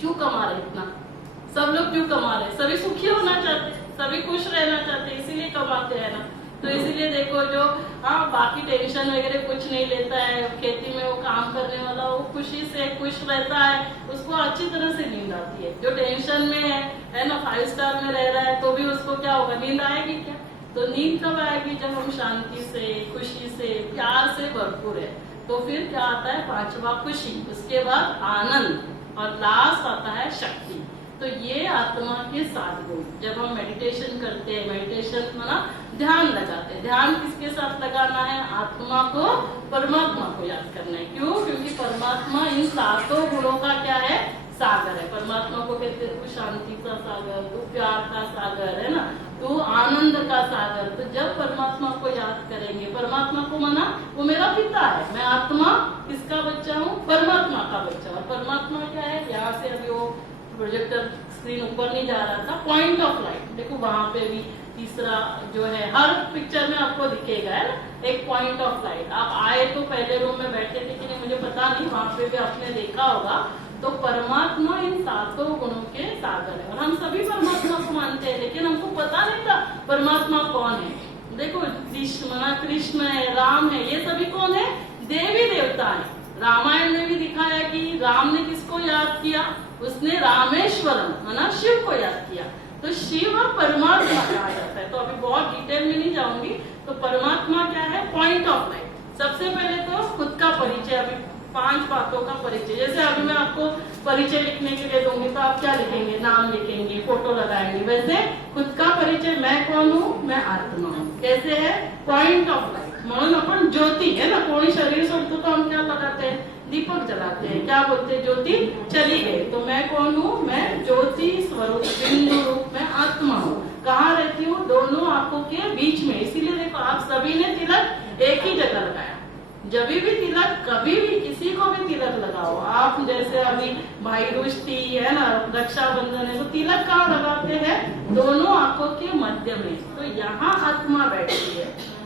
क्यों कमा रहे इतना? सब लोग क्यों कमा रहे? सभी सुखी होना चाहते, सभी खुश रहना चाहते, इसीलिए कमाते हैं ना। तो इसीलिए देखो, जो बाकी टेंशन वगैरह कुछ नहीं लेता है, खेती में वो काम करने वाला वो खुशी से खुश रहता है, उसको अच्छी तरह से नींद आती है। जो टेंशन में है ना, 5 स्टार में रह रहा है, तो भी उसको क्या होगा? नींद आएगी क्या? तो नींद कब आएगी? जब हम शांति से, खुशी से, प्यार से भरपूर है। तो फिर क्या आता है? पांचवा खुशी, उसके बाद आनंद, और लास्ट आता है शक्ति। तो ये आत्मा के 7 गुण। जब हम मेडिटेशन करते हैं, मेडिटेशन माना ध्यान लगाते हैं, ध्यान किसके साथ लगाना है? आत्मा को, परमात्मा को याद करना है। क्यों? क्योंकि परमात्मा इन 7 गुणों का क्या है? सागर है। परमात्मा को कहते हैं तू शांति का सागर, तू प्यार का सागर, है ना, तू आनंद का सागर। तो जब परमात्मा को याद करेंगे, परमात्मा को माना वो मेरा पिता है, मैं आत्मा किसका बच्चा हूँ? परमात्मा का बच्चा। और परमात्मा क्या है? यहाँ से अभी वो प्रोजेक्टर स्क्रीन ऊपर नहीं जा रहा था, पॉइंट ऑफ लाइट, देखो वहां पे भी तीसरा जो है, हर पिक्चर में आपको दिखेगा, है ना, एक पॉइंट ऑफ लाइट। आप आए तो पहले रूम में बैठे थे कि नहीं मुझे पता नहीं, वहां पे भी आपने देखा होगा। तो परमात्मा इन 7 गुणों के सागर है, और हम सभी परमात्मा को मानते हैं, लेकिन हमको पता नहीं था परमात्मा कौन है। देखो, कृष्ण है, राम है, ये सभी कौन है? देवी देवता है। रामायण में भी दिखाया कि राम ने किसको याद किया? उसने रामेश्वरम, है ना, शिव को याद किया। तो शिव और परमात्मा कहा जाता है। तो अभी बहुत डिटेल में नहीं जाऊंगी। तो परमात्मा क्या है? Point of light. सबसे पहले तो खुद का परिचय, अभी 5 बातों का परिचय। जैसे अभी मैं आपको परिचय लिखने के लिए दूंगी, तो आप क्या लिखेंगे? नाम लिखेंगे, फोटो लगाएंगे। वैसे खुद का परिचय, मैं कौन हूँ? मैं आत्मा हूँ। कैसे है? Point of light. म्हणून अपन ज्योति, है ना, कोई शरीर सोडतो तो हम क्या लगाते हैं? दीपक जलाते हैं। क्या बोलते हैं? ज्योति चली गई। तो मैं कौन हूँ? मैं ज्योति स्वरूप, बिंदु रूप में आत्मा हूँ। कहाँ रहती हूँ? दोनों आंखों के बीच में। इसीलिए देखो, आप सभी ने तिलक एक ही जगह लगाया। जब भी तिलक, कभी भी किसी को भी तिलक लगाओ, आप जैसे अभी भाई दूज थी, है ना, रक्षाबंधन है, तो तिलक कहाँ लगाते हैं? दोनों आंखों के मध्य में। तो यहाँ आत्मा बैठती है।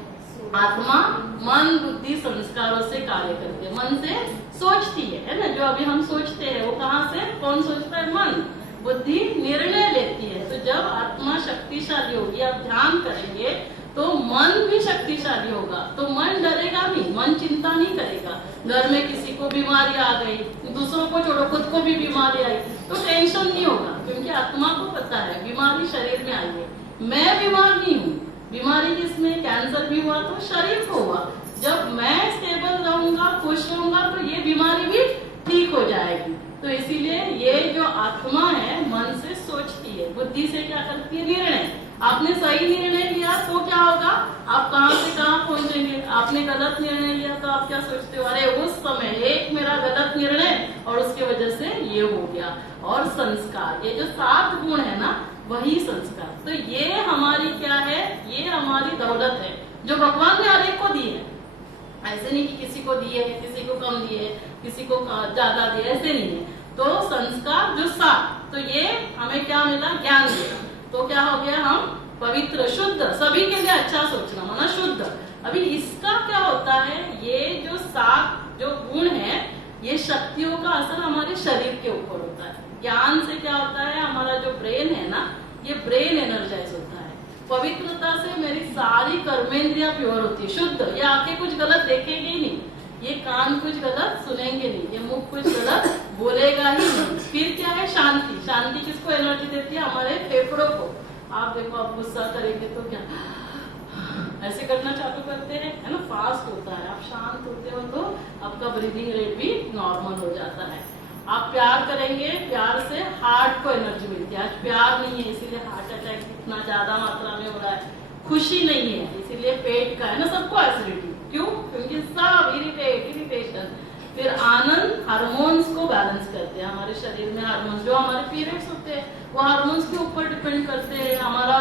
आत्मा मन, बुद्धि, संस्कारों से कार्य करती है, मन से सोचती है ना। जो अभी हम सोचते हैं वो कहाँ से? कौन सोचता है? मन। बुद्धि निर्णय लेती है। तो जब आत्मा शक्तिशाली होगी, आप ध्यान करेंगे तो मन भी शक्तिशाली होगा। तो मन डरेगा नहीं, मन चिंता नहीं करेगा। घर में किसी को बीमारी आ गई, दूसरों को छोड़ो, खुद को भी बीमारी आई, तो टेंशन नहीं होगा, क्योंकि आत्मा को पता है बीमारी शरीर में आई है, मैं बीमार नहीं हूँ। बीमारी जिसमें कैंसर भी हुआ तो शरीर को हुआ। जब मैं स्टेबल रहूंगा, खुश रहूंगा, तो ये बीमारी भी ठीक हो जाएगी। तो इसीलिए ये जो आत्मा है, मन से सोचती है, बुद्धि से क्या करती है? निर्णय। आपने सही निर्णय लिया तो क्या होगा? आप कहाँ से कहाँ पहुंचेंगे। आपने गलत निर्णय लिया तो आप क्या सोचते हो? अरे उस समय एक मेरा गलत निर्णय और उसके वजह से ये हो गया। और संस्कार, ये जो 7 गुण है ना, वही संस्कार। तो ये हमारी क्या है? ये हमारी दौलत है, जो भगवान ने हर एक को दी है। ऐसे नहीं कि किसी को दिए, किसी को कम दिए, किसी को ज्यादा दिए, ऐसे नहीं है। तो संस्कार जो 7, तो ये हमें क्या मिला? ज्ञान दिया। तो क्या हो गया? हम पवित्र, शुद्ध, सभी के लिए अच्छा सोचना, माना शुद्ध। अभी इसका क्या होता है? ये जो 7 जो गुण है, ये शक्तियों का असर हमारे शरीर के ऊपर होता है। ज्ञान से क्या होता है? हमारा जो ब्रेन है ना, ये ब्रेन एनर्जाइज होता है। पवित्रता से मेरी सारी कर्मेंद्रियां प्योर होती है, शुद्ध। ये आंखें कुछ गलत देखेंगे ही नहीं, ये कान कुछ गलत सुनेंगे नहीं, ये मुख कुछ गलत बोलेगा ही नहीं। फिर क्या है? शांति। शांति किसको एनर्जी देती है? हमारे फेफड़ों को। आप देखो, आप गुस्सा करेंगे तो क्या ऐसे करना चालू करते हैं, है ना, फास्ट होता है। आप शांत होते हो तो आपका ब्रीदिंग रेट भी नॉर्मल हो जाता है। आप प्यार करेंगे, प्यार से हार्ट को एनर्जी मिलती है। आज प्यार नहीं है, इसीलिए हार्ट अटैक इतना ज्यादा मात्रा में हो रहा है। खुशी नहीं है, इसीलिए पेट का, है ना, सबको एसिडिटी। क्यों? क्योंकि सब इरिटेशन। फिर आनंद, हार्मोन्स को बैलेंस करते हैं। हमारे शरीर में हार्मोन्स, जो हमारे पीरियड्स होते हैं, वो हार्मोन्स के ऊपर डिपेंड करते हैं। हमारा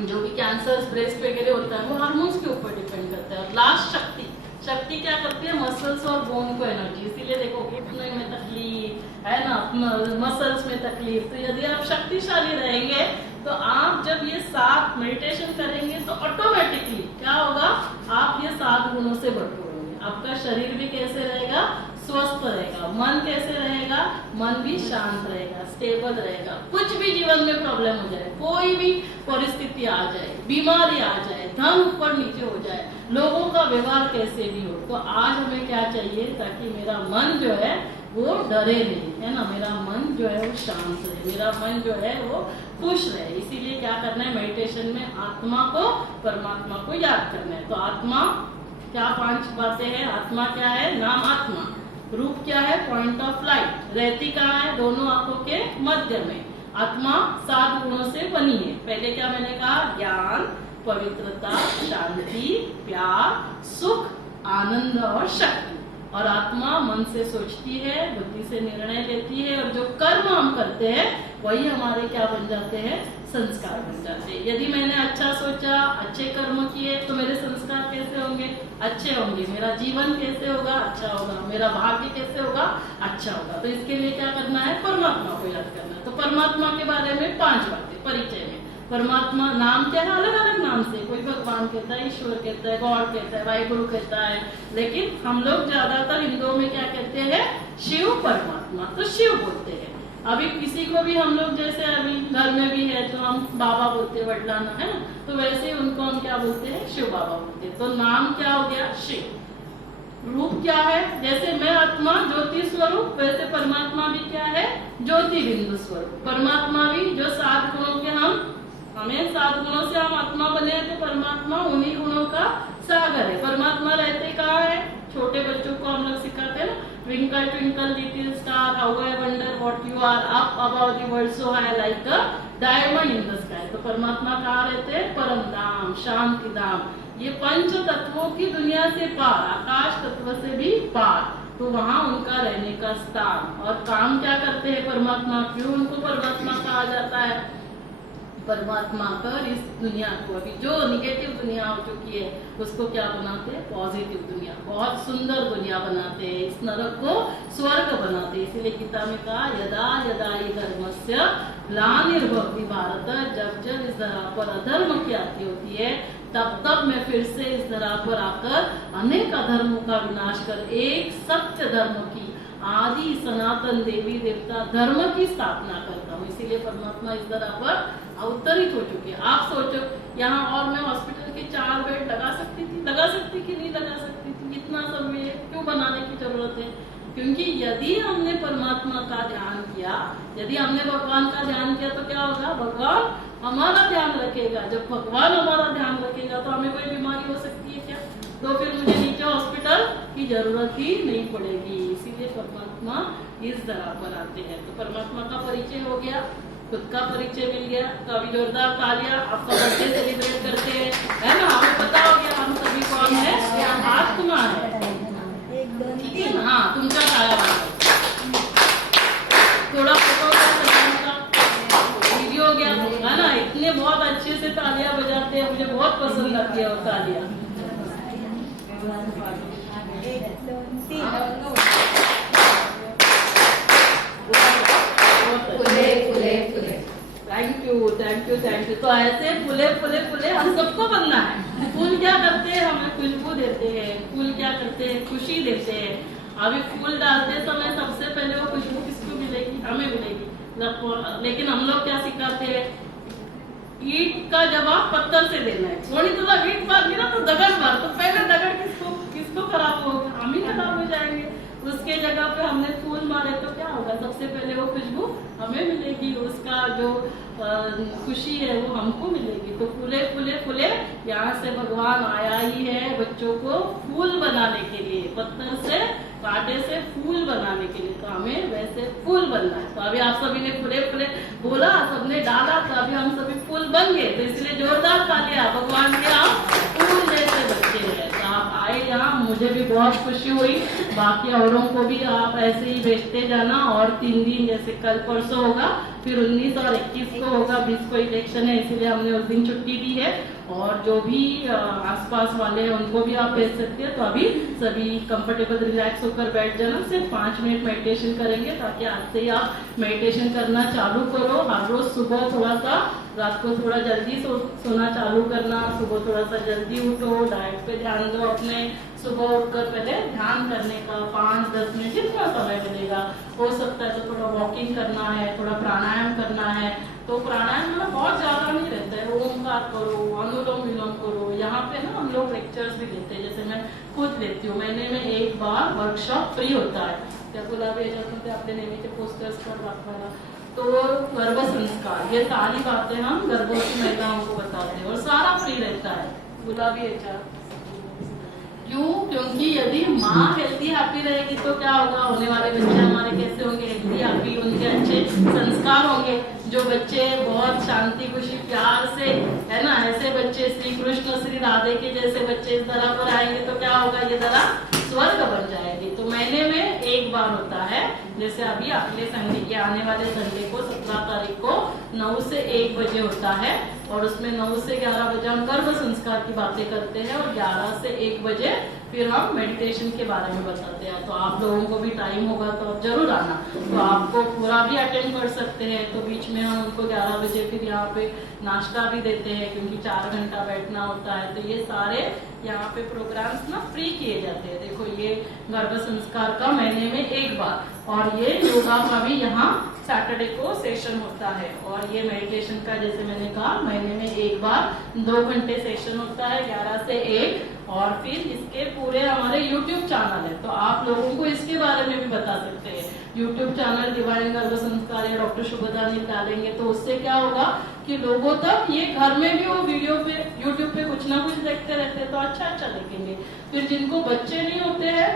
जो भी कैंसर, ब्रेस्ट वगैरह होता है, वो हार्मोन्स के ऊपर डिपेंड करता है। और लास्ट शक्ति। शक्ति क्या करती है? मसल्स और बोन को एनर्जी। इसीलिए देखो, घुटने में तकलीफ, है ना, मसल्स में तकलीफ। तो यदि आप शक्तिशाली रहेंगे तो आप जब ये 7 मेडिटेशन करेंगे तो ऑटोमेटिकली क्या होगा, आप ये 7 गुणों से भरपूर होंगे। आपका शरीर भी कैसे रहेगा, स्वस्थ रहेगा। मन कैसे रहेगा, मन भी शांत रहेगा, स्टेबल रहेगा। कुछ भी जीवन में प्रॉब्लम हो जाए, कोई भी परिस्थिति आ जाए, बीमारी आ जाए, धन ऊपर नीचे हो जाए, लोगों का व्यवहार कैसे भी हो, तो आज हमें क्या चाहिए, ताकि मेरा मन जो है वो डरे नहीं, है ना, मेरा मन जो है वो शांत रहे, मेरा मन जो है वो खुश रहे। इसीलिए क्या करना है, मेडिटेशन में आत्मा को, परमात्मा को याद करना है। तो आत्मा क्या 5 बातें हैं। आत्मा क्या है, नाम आत्मा। रूप क्या है, पॉइंट ऑफ लाइट। रहती कहाँ है, दोनों आंखों के मध्य में। आत्मा 7 गुणों से बनी है। पहले क्या मैंने कहा, ज्ञान, पवित्रता, शांति, प्यार, सुख, आनंद और शक्ति। और आत्मा मन से सोचती है, बुद्धि से निर्णय लेती है, और जो कर्म हम करते हैं वही हमारे क्या बन जाते हैं, संस्कार बन जाते हैं। यदि मैंने अच्छा सोचा, अच्छे कर्म किए, तो मेरे संस्कार कैसे होंगे, अच्छे होंगे। मेरा जीवन कैसे होगा, अच्छा होगा। मेरा भाग्य कैसे होगा, अच्छा होगा। तो इसके लिए क्या करना है, परमात्मा को याद करना है। तो परमात्मा के बारे में 5 बातें परिचय में। परमात्मा नाम क्या है, अलग अलग नाम से, कोई भगवान कहता है, ईश्वर कहता है, गॉड कहता है, वाहिगुरु कहता है, लेकिन हम लोग ज्यादातर हिंदुओं में क्या कहते हैं, शिव परमात्मा। तो शिव बोलते हैं। अभी किसी को भी हम लोग, जैसे अभी घर में भी है तो हम बाबा बोलते हैं, वडलाना, है ना, तो वैसे ही उनको हम क्या बोलते हैं, शिव बाबा बोलते हैं। तो नाम क्या हो गया, शिव। रूप क्या है, जैसे मैं आत्मा ज्योति स्वरूप, वैसे परमात्मा भी क्या है, ज्योति बिंदु स्वरूप। परमात्मा भी जो 7 गुणों के हमें 7 गुणों से हम आत्मा बने हैं, तो परमात्मा उन्हीं गुणों का सागर है। परमात्मा रहते कहाँ है, छोटे बच्चों को हम लोग सिखाते हैं ना, twinkle twinkle little star, how I wonder what you are, up above the world so high like a diamond in the sky. तो परमात्मा कहाँ रहते हैं, परम धाम, शांति धाम, ये 5 तत्वों की दुनिया से पार, आकाश तत्व से भी पार। तो वहाँ उनका रहने का स्थान। और काम क्या करते हैं परमात्मा, क्यों उनको परमात्मा कहा जाता है, परमात्मा कर इस दुनिया को, अभी जो निगेटिव दुनिया हो चुकी है उसको क्या बनाते हैं, पॉजिटिव दुनिया, बहुत सुंदर दुनिया बनाते हैं, इस नरक को स्वर्ग बनाते हैं। इसीलिए गीता में कहा, यदा यदा हि धर्मस्य ग्लानिर्भवति भारत, जब जब इस धरा पर अधर्म की आती होती है, तब तब मैं फिर से इस धरा पर आकर अनेक अधर्मों का विनाश कर एक सत्य धर्म की, आदि सनातन देवी देवता धर्म की स्थापना करता हूँ। इसीलिए परमात्मा इस धरा पर अवतरित हो चुके हैं। आप सोचो, यहाँ और मैं हॉस्पिटल के 4 बेड लगा सकती थी, लगा सकती कि नहीं लगा सकती थी, इतना सब क्यों बनाने की जरूरत है, क्योंकि यदि हमने परमात्मा का ध्यान किया, यदि हमने भगवान का ध्यान किया, तो क्या होगा, भगवान हमारा ध्यान रखेगा। जब भगवान हमारा ध्यान रखेगा तो हमें कोई बीमारी हो सकती है क्या, तो फिर मुझे नीचे हॉस्पिटल की जरूरत ही नहीं पड़ेगी। इसीलिए परमात्मा इस धरा पर आते हैं। तो परमात्मा का परिचय हो गया, खुद का परिचय मिल गया। तो अभी जोरदार तालियां, आपका बर्थडे सेलिब्रेट करते हैं, है ना, हमें पता हो गया हम सभी कौन है, आत्मा है, ठीक है ना। हाँ, तुमचा छाया थोड़ा फोटो का वीडियो हो गया, है ना। इतने बहुत अच्छे से तालियां बजाते हैं, मुझे बहुत पसंद आती है वो तालियां। Thank you thank you thank you. तो ऐसे फूले फूले फूले हम सबको बनना है। फूल क्या करते हैं, हमें खुशबू देते हैं। फूल क्या करते हैं, खुशी देते हैं। अभी फूल डालते समय सबसे पहले वो खुशबू किसको मिलेगी, हमें मिलेगी। लेकिन हम लोग क्या सिखाते हैं, ईट का जवाब पत्थर से देना है। थोड़ी तुला ईट मार ना तो दगड़ मार, तो पहले दगड़ किसको खराब होगा, हम ही खराब हो जाएंगे। उसके जगह पे हमने फूल मारे तो क्या होगा, सबसे पहले वो खुशबू हमें मिलेगी, उसका जो खुशी है वो हमको मिलेगी। तो फूले फूले फूले, यहाँ से भगवान आया ही है बच्चों को फूल बनाने के लिए, पत्थर से कांटे से फूल बनाने के लिए। तो हमें वैसे फूल बनना है। तो अभी आप सभी ने फूले फूले बोला, सबने डाला, तो अभी हम सभी फूल बन गए। तो इसलिए जोरदार तालियां, भगवान के हम फूल जैसे बच्चे हैं। तो आप आए यहाँ, मुझे भी बहुत खुशी हुई। बाकी औरों को भी आप ऐसे ही भेजते जाना। और 3 दिन, जैसे कल परसों होगा, फिर 19 और 21 को होगा, 20 को इलेक्शन है, इसीलिए हमने उस दिन छुट्टी दी है। और जो भी आसपास वाले हैं उनको भी आप भेज सकते हैं। तो अभी सभी कंफर्टेबल रिलैक्स होकर बैठ जाना, सिर्फ 5 मिनट मेडिटेशन करेंगे, ताकि आज से ही आप मेडिटेशन करना चालू करो। हर रोज सुबह थोड़ा सा, रात को थोड़ा जल्दी सोना चालू करना, सुबह थोड़ा सा जल्दी उठो, डाइट पे ध्यान दो अपने। सुबह उठकर पहले ध्यान करने का 5-10 मिनट जितना समय मिलेगा, हो सकता है तो थोड़ा वॉकिंग करना है, थोड़ा प्राणायाम करना है। तो प्राणायाम में बहुत ज्यादा नहीं रहता है, ओमकार करो, अनुलोम विलोम करो। यहाँ पे ना हम लोग लेक्चर्स भी देते हैं, जैसे मैं खुद लेती हूँ, महीने में एक बार वर्कशॉप फ्री होता है। त्या गुलाबी याच्यात आपले नेहमीचे पोस्टर्स पर दाखवायला, तो गर्भ संस्कार, ये सारी बातें हम गर्भवती महिलाओं को बताते हैं और सारा फ्री रहता है। गुलाबी याच्यात क्यों? क्योंकि यदि माँ हेल्दी हैप्पी रहेगी तो क्या होगा, होने वाले बच्चे हमारे कैसे होंगे, हेल्दी हैप्पी, उनके अच्छे संस्कार होंगे। जो बच्चे बहुत शांति खुशी प्यार से, है ना, ऐसे बच्चे श्री कृष्ण श्री राधे के जैसे बच्चे इस धरा पर आएंगे तो क्या होगा, ये धरा स्वर्ग बन जाएगी। तो महीने में एक बार होता है, जैसे अभी अगले संडे के आने वाले संडे को 17 तारीख को 9 से 1 बजे होता है, और उसमें 9 से 11 बजे हम गर्भ संस्कार की बातें करते हैं, और 11 से 1 बजे फिर हम मेडिटेशन के बारे में बताते हैं। तो आप लोगों को भी टाइम होगा तो आप जरूर आना। तो आपको पूरा भी अटेंड कर सकते हैं। तो बीच में हम उनको 11 बजे फिर यहाँ पे नाश्ता भी देते हैं, क्योंकि 4 घंटा बैठना होता है। तो ये सारे यहाँ पे प्रोग्राम्स ना फ्री किए जाते हैं। देखो ये गर्भ संस्कार का महीने में एक बार, और ये योगा का भी यहाँ सैटरडे को सेशन होता है, और ये मेडिटेशन का जैसे मैंने कहा महीने में एक बार 2 घंटे सेशन होता है 11 से 1। और फिर इसके पूरे हमारे YouTube चैनल है, तो आप लोगों को इसके बारे में भी बता सकते हैं। YouTube चैनल डिवाइन गर्भ संस्कार या डॉक्टर शुभदा नील डालेंगे तो उससे क्या होगा कि लोगों तक ये घर में भी वो वीडियो पे YouTube पे कुछ ना कुछ देखते रहते हैं, तो अच्छा देखेंगे। फिर जिनको बच्चे नहीं होते हैं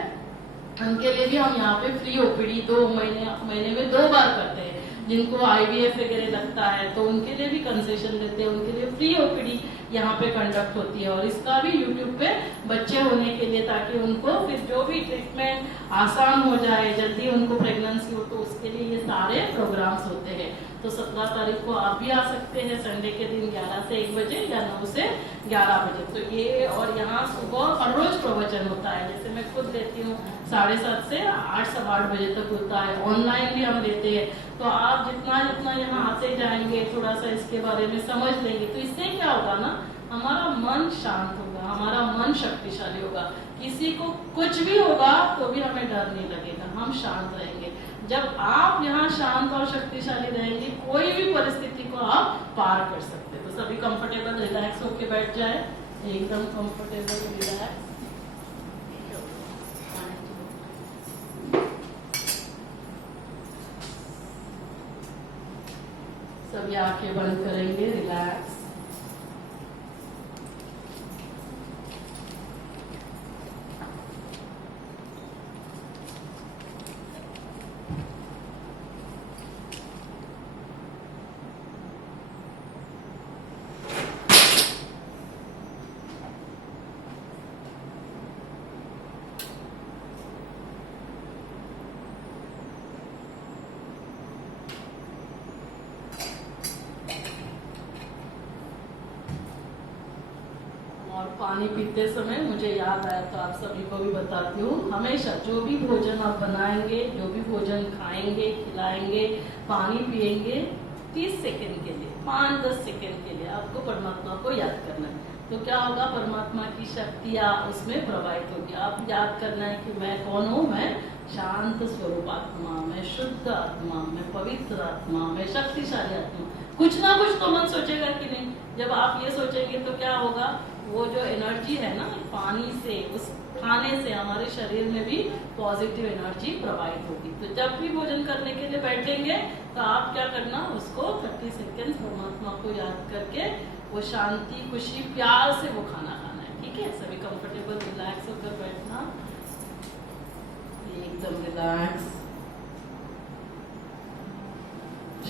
उनके लिए भी हम यहाँ पे फ्री ओपीडी 2 महीने में 2 बार करते हैं। जिनको IVF वगैरह लगता है तो उनके लिए भी कंसेशन देते हैं, उनके लिए फ्री ओपीडी यहाँ पे कंडक्ट होती है। और इसका भी YouTube पे बच्चे होने के लिए, ताकि उनको फिर जो भी ट्रीटमेंट आसान हो जाए, जल्दी उनको प्रेगनेंसी हो, तो उसके लिए ये सारे प्रोग्राम्स होते हैं। तो 17 तारीख को आप भी आ सकते हैं, संडे के दिन 11 से 1 बजे या 9 से 11 बजे। तो ये, और यहाँ सुबह हर रोज प्रवचन होता है, जैसे मैं खुद लेती हूँ 7:30 से 8 सवा 8 बजे तक होता है। ऑनलाइन भी हम लेते हैं। तो आप जितना यहाँ आते जाएंगे, थोड़ा सा इसके बारे में समझ लेंगे, तो इससे क्या होगा ना, हमारा मन शांत होगा, हमारा मन शक्तिशाली होगा। किसी को कुछ भी होगा तो भी हमें डर नहीं लगेगा, हम शांत रहेंगे। जब आप यहाँ शांत और शक्तिशाली रहेंगे, कोई भी परिस्थिति को आप पार कर सकते हैं। तो सभी कंफर्टेबल रिलैक्स होके बैठ जाए, एकदम कंफर्टेबल रिलैक्स। सभी आंखें बंद करेंगे, रिलैक्स। पानी पीते समय मुझे याद आया तो आप सभी को भी बताती हूँ, हमेशा जो भी भोजन आप बनाएंगे, जो भी भोजन खाएंगे, खिलाएंगे, पानी पिएंगे, 30 सेकंड के लिए, 5-10 सेकंड के लिए आपको परमात्मा को याद करना है। तो क्या होगा, परमात्मा की शक्तियाँ उसमें प्रवाहित होगी। आप याद करना है कि मैं कौन हूँ, मैं शांत स्वरूप आत्मा, मैं शुद्ध आत्मा, मैं पवित्र आत्मा, मैं शक्तिशाली आत्मा। कुछ ना कुछ तो मन सोचेगा कि नहीं। जब आप ये सोचेंगे तो क्या होगा, वो जो एनर्जी है ना पानी से, उस खाने से हमारे शरीर में भी पॉजिटिव एनर्जी प्रवाहित होगी। तो जब भी भोजन करने के लिए बैठेंगे तो आप क्या करना, उसको 30 सेकेंड परमात्मा को याद करके वो शांति खुशी प्यार से वो खाना खाना है। ठीक है, सभी कंफर्टेबल रिलैक्स होकर बैठना, एकदम रिलैक्स,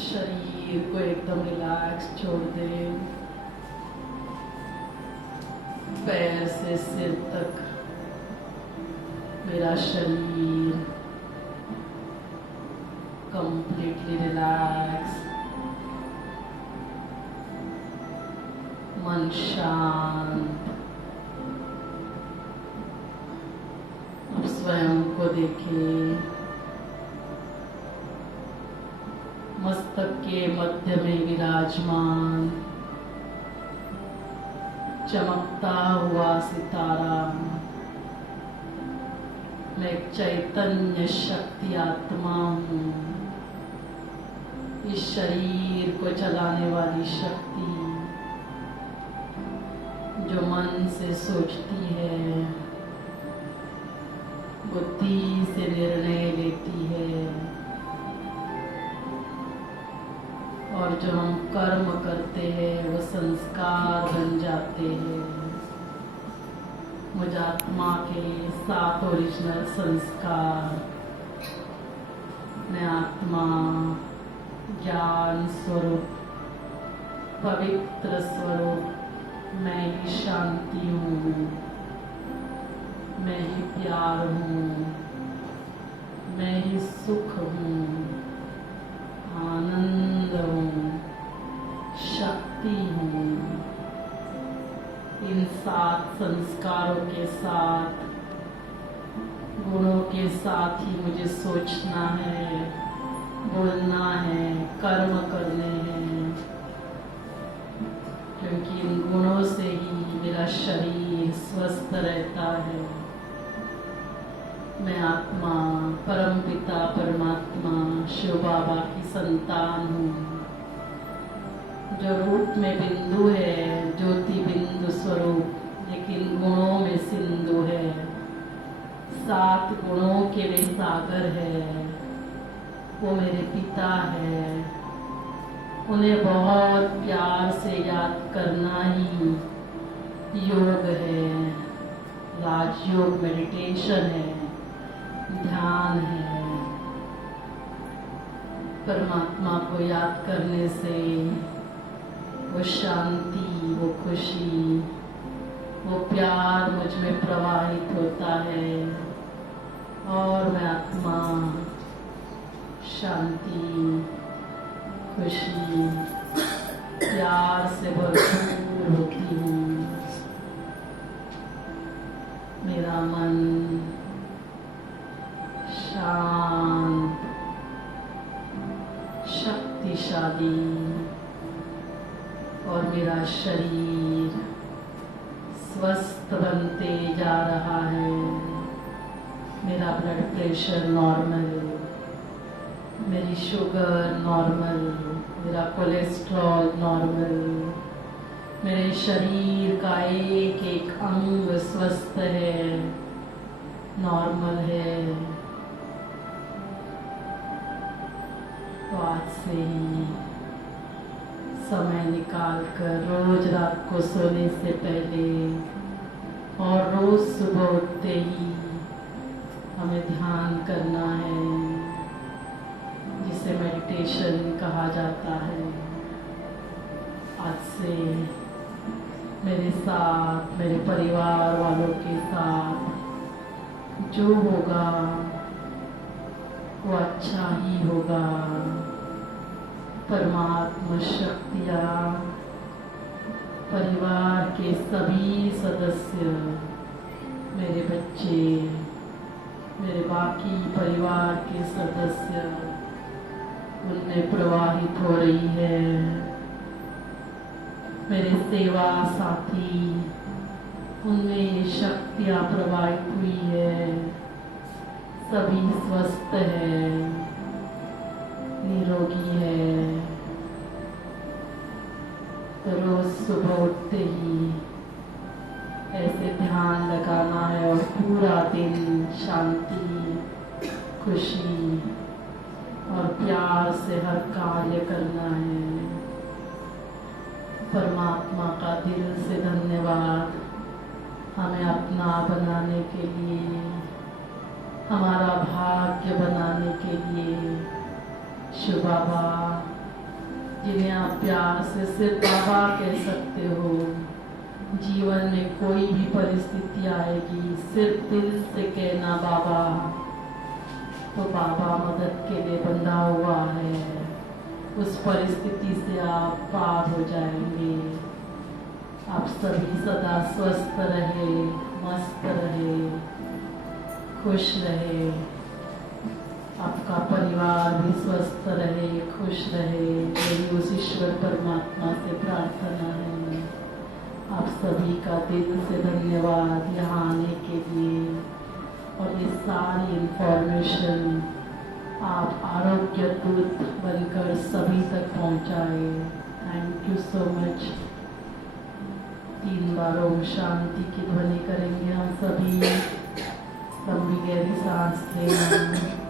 शरीर को एकदम रिलैक्स छोड़ दें। पैर से सिर तक मेरा शरीर कंप्लीटली रिलैक्स। मन शांत। अब स्वयं को देखें, मस्तक के मध्य में विराजमान चमकता हुआ सितारा। मैं एक चैतन्य शक्ति आत्मा हूँ, इस शरीर को चलाने वाली शक्ति जो मन से सोचती है, बुद्धि से निर्णय लेती है, और जो हम कर्म करते हैं वो संस्कार बन जाते हैं। मुझ आत्मा के 7 ओरिजिनल संस्कार। मैं आत्मा, ज्ञान स्वरूप, पवित्र स्वरूप, मैं ही शांति हूँ, मैं ही प्यार हूँ, मैं ही सुख हूँ, आनंद हूँ, शक्ति हूँ। इन 7 संस्कारों के साथ, गुणों के साथ ही मुझे सोचना है, बोलना है, कर्म करने हैं, क्योंकि इन गुणों से ही मेरा शरीर स्वस्थ रहता है। मैं आत्मा, परमपिता परमात्मा शिव बाबा की संतान हूँ, जो रूप में बिंदु है, ज्योति बिंदु स्वरूप, लेकिन गुणों में सिंधु है। 7 गुणों के वे सागर है, वो मेरे पिता है। उन्हें बहुत प्यार से याद करना ही योग है, राजयोग मेडिटेशन है, ध्यान है। परमात्मा को याद करने से वो शांति, वो खुशी, वो प्यार मुझ में प्रवाहित होता है, और मैं आत्मा, शांति, खुशी, प्यार से भरपूर होती हूँ। मेरा मन शांत, शक्तिशाली, और मेरा शरीर स्वस्थ बनते जा रहा है। मेरा ब्लड प्रेशर नॉर्मल, मेरी शुगर नॉर्मल, मेरा कोलेस्ट्रॉल नॉर्मल, मेरे शरीर का एक एक अंग स्वस्थ है, नॉर्मल है। तो आज से ही समय निकाल कर रोज रात को सोने से पहले और रोज सुबह उठते ही हमें ध्यान करना है, जिसे मेडिटेशन कहा जाता है। आज से मेरे साथ, मेरे परिवार वालों के साथ जो होगा वो अच्छा ही होगा। परमात्मा शक्तियाँ, परिवार के सभी सदस्य, मेरे बच्चे, मेरे बाकी परिवार के सदस्य, उनमें प्रवाहित हो रही है। मेरे सेवा साथी, उनमें शक्तियाँ प्रवाहित हुई है। सभी स्वस्थ है, निरोगी है। तो रोज सुबह उठते ही ऐसे ध्यान लगाना है और पूरा दिन शांति, खुशी और प्यार से हर कार्य करना है। परमात्मा का दिल से धन्यवाद, हमें अपना बनाने के लिए, हमारा भाग्य बनाने के लिए। शिव बाबा, जिन्हें आप प्यार से सिर्फ बाबा कह सकते हो, जीवन में कोई भी परिस्थिति आएगी, सिर्फ दिल से कहना बाबा, तो बाबा मदद के लिए बंधा हुआ है। उस परिस्थिति से आप पार हो जाएंगे। आप सभी सदा स्वस्थ रहे, मस्त रहे, खुश रहे, आपका परिवार भी स्वस्थ रहे, खुश रहे। मेरी उस ईश्वर परमात्मा से प्रार्थना है। आप सभी का दिल से धन्यवाद यहाँ आने के लिए और ये सारी इंफॉर्मेशन आप आरोग्य दूत बनकर सभी तक पहुँचाए। Thank you so much. 3 बार ओम शांति की ध्वनि करेंगे हम सभी। लंबी गहरी सांस लेना।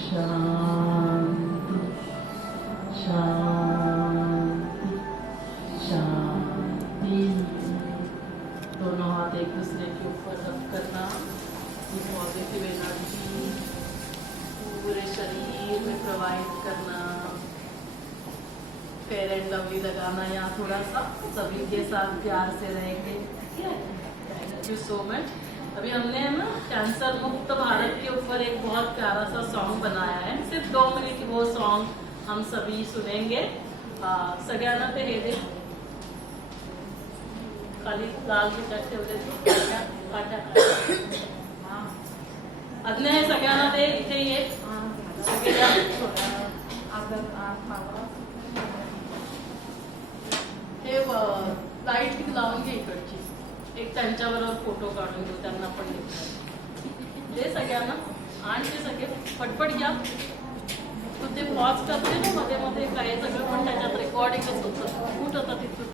शांति शांति शांति। दोनों हाथ एक दूसरे के ऊपर रब करना। पॉजिटिव एनर्जी पूरे शरीर में प्रवाहित करना। फेयर एंड लवली लगाना यहाँ थोड़ा सा। सभी के साथ प्यार से रहेंगे। Thank you so much. अभी हमने है ना कैंसर मुक्त भारत के ऊपर एक बहुत प्यारा सा सॉन्ग बनाया है। सिर्फ 2 मिनट वो सॉन्ग हम सभी सुनेंगे। सगळ्यांना ते हे दे खाली लाल तिखट ठेवले अज्ञा हे सगळ्यांना ते इथे ये हे लाईट लावून घे इकडची। एक त्यांच्याबरोबर फोटो काढून घेऊ, त्यांना पण दे सगळ्यांना। आणि ते सगळे पटपट घ्या। तू ते पॉज करते ना मध्ये मध्ये काही सगळं पण त्याच्यात रेकॉर्डिंगच होतं. कुठं होतं तिथून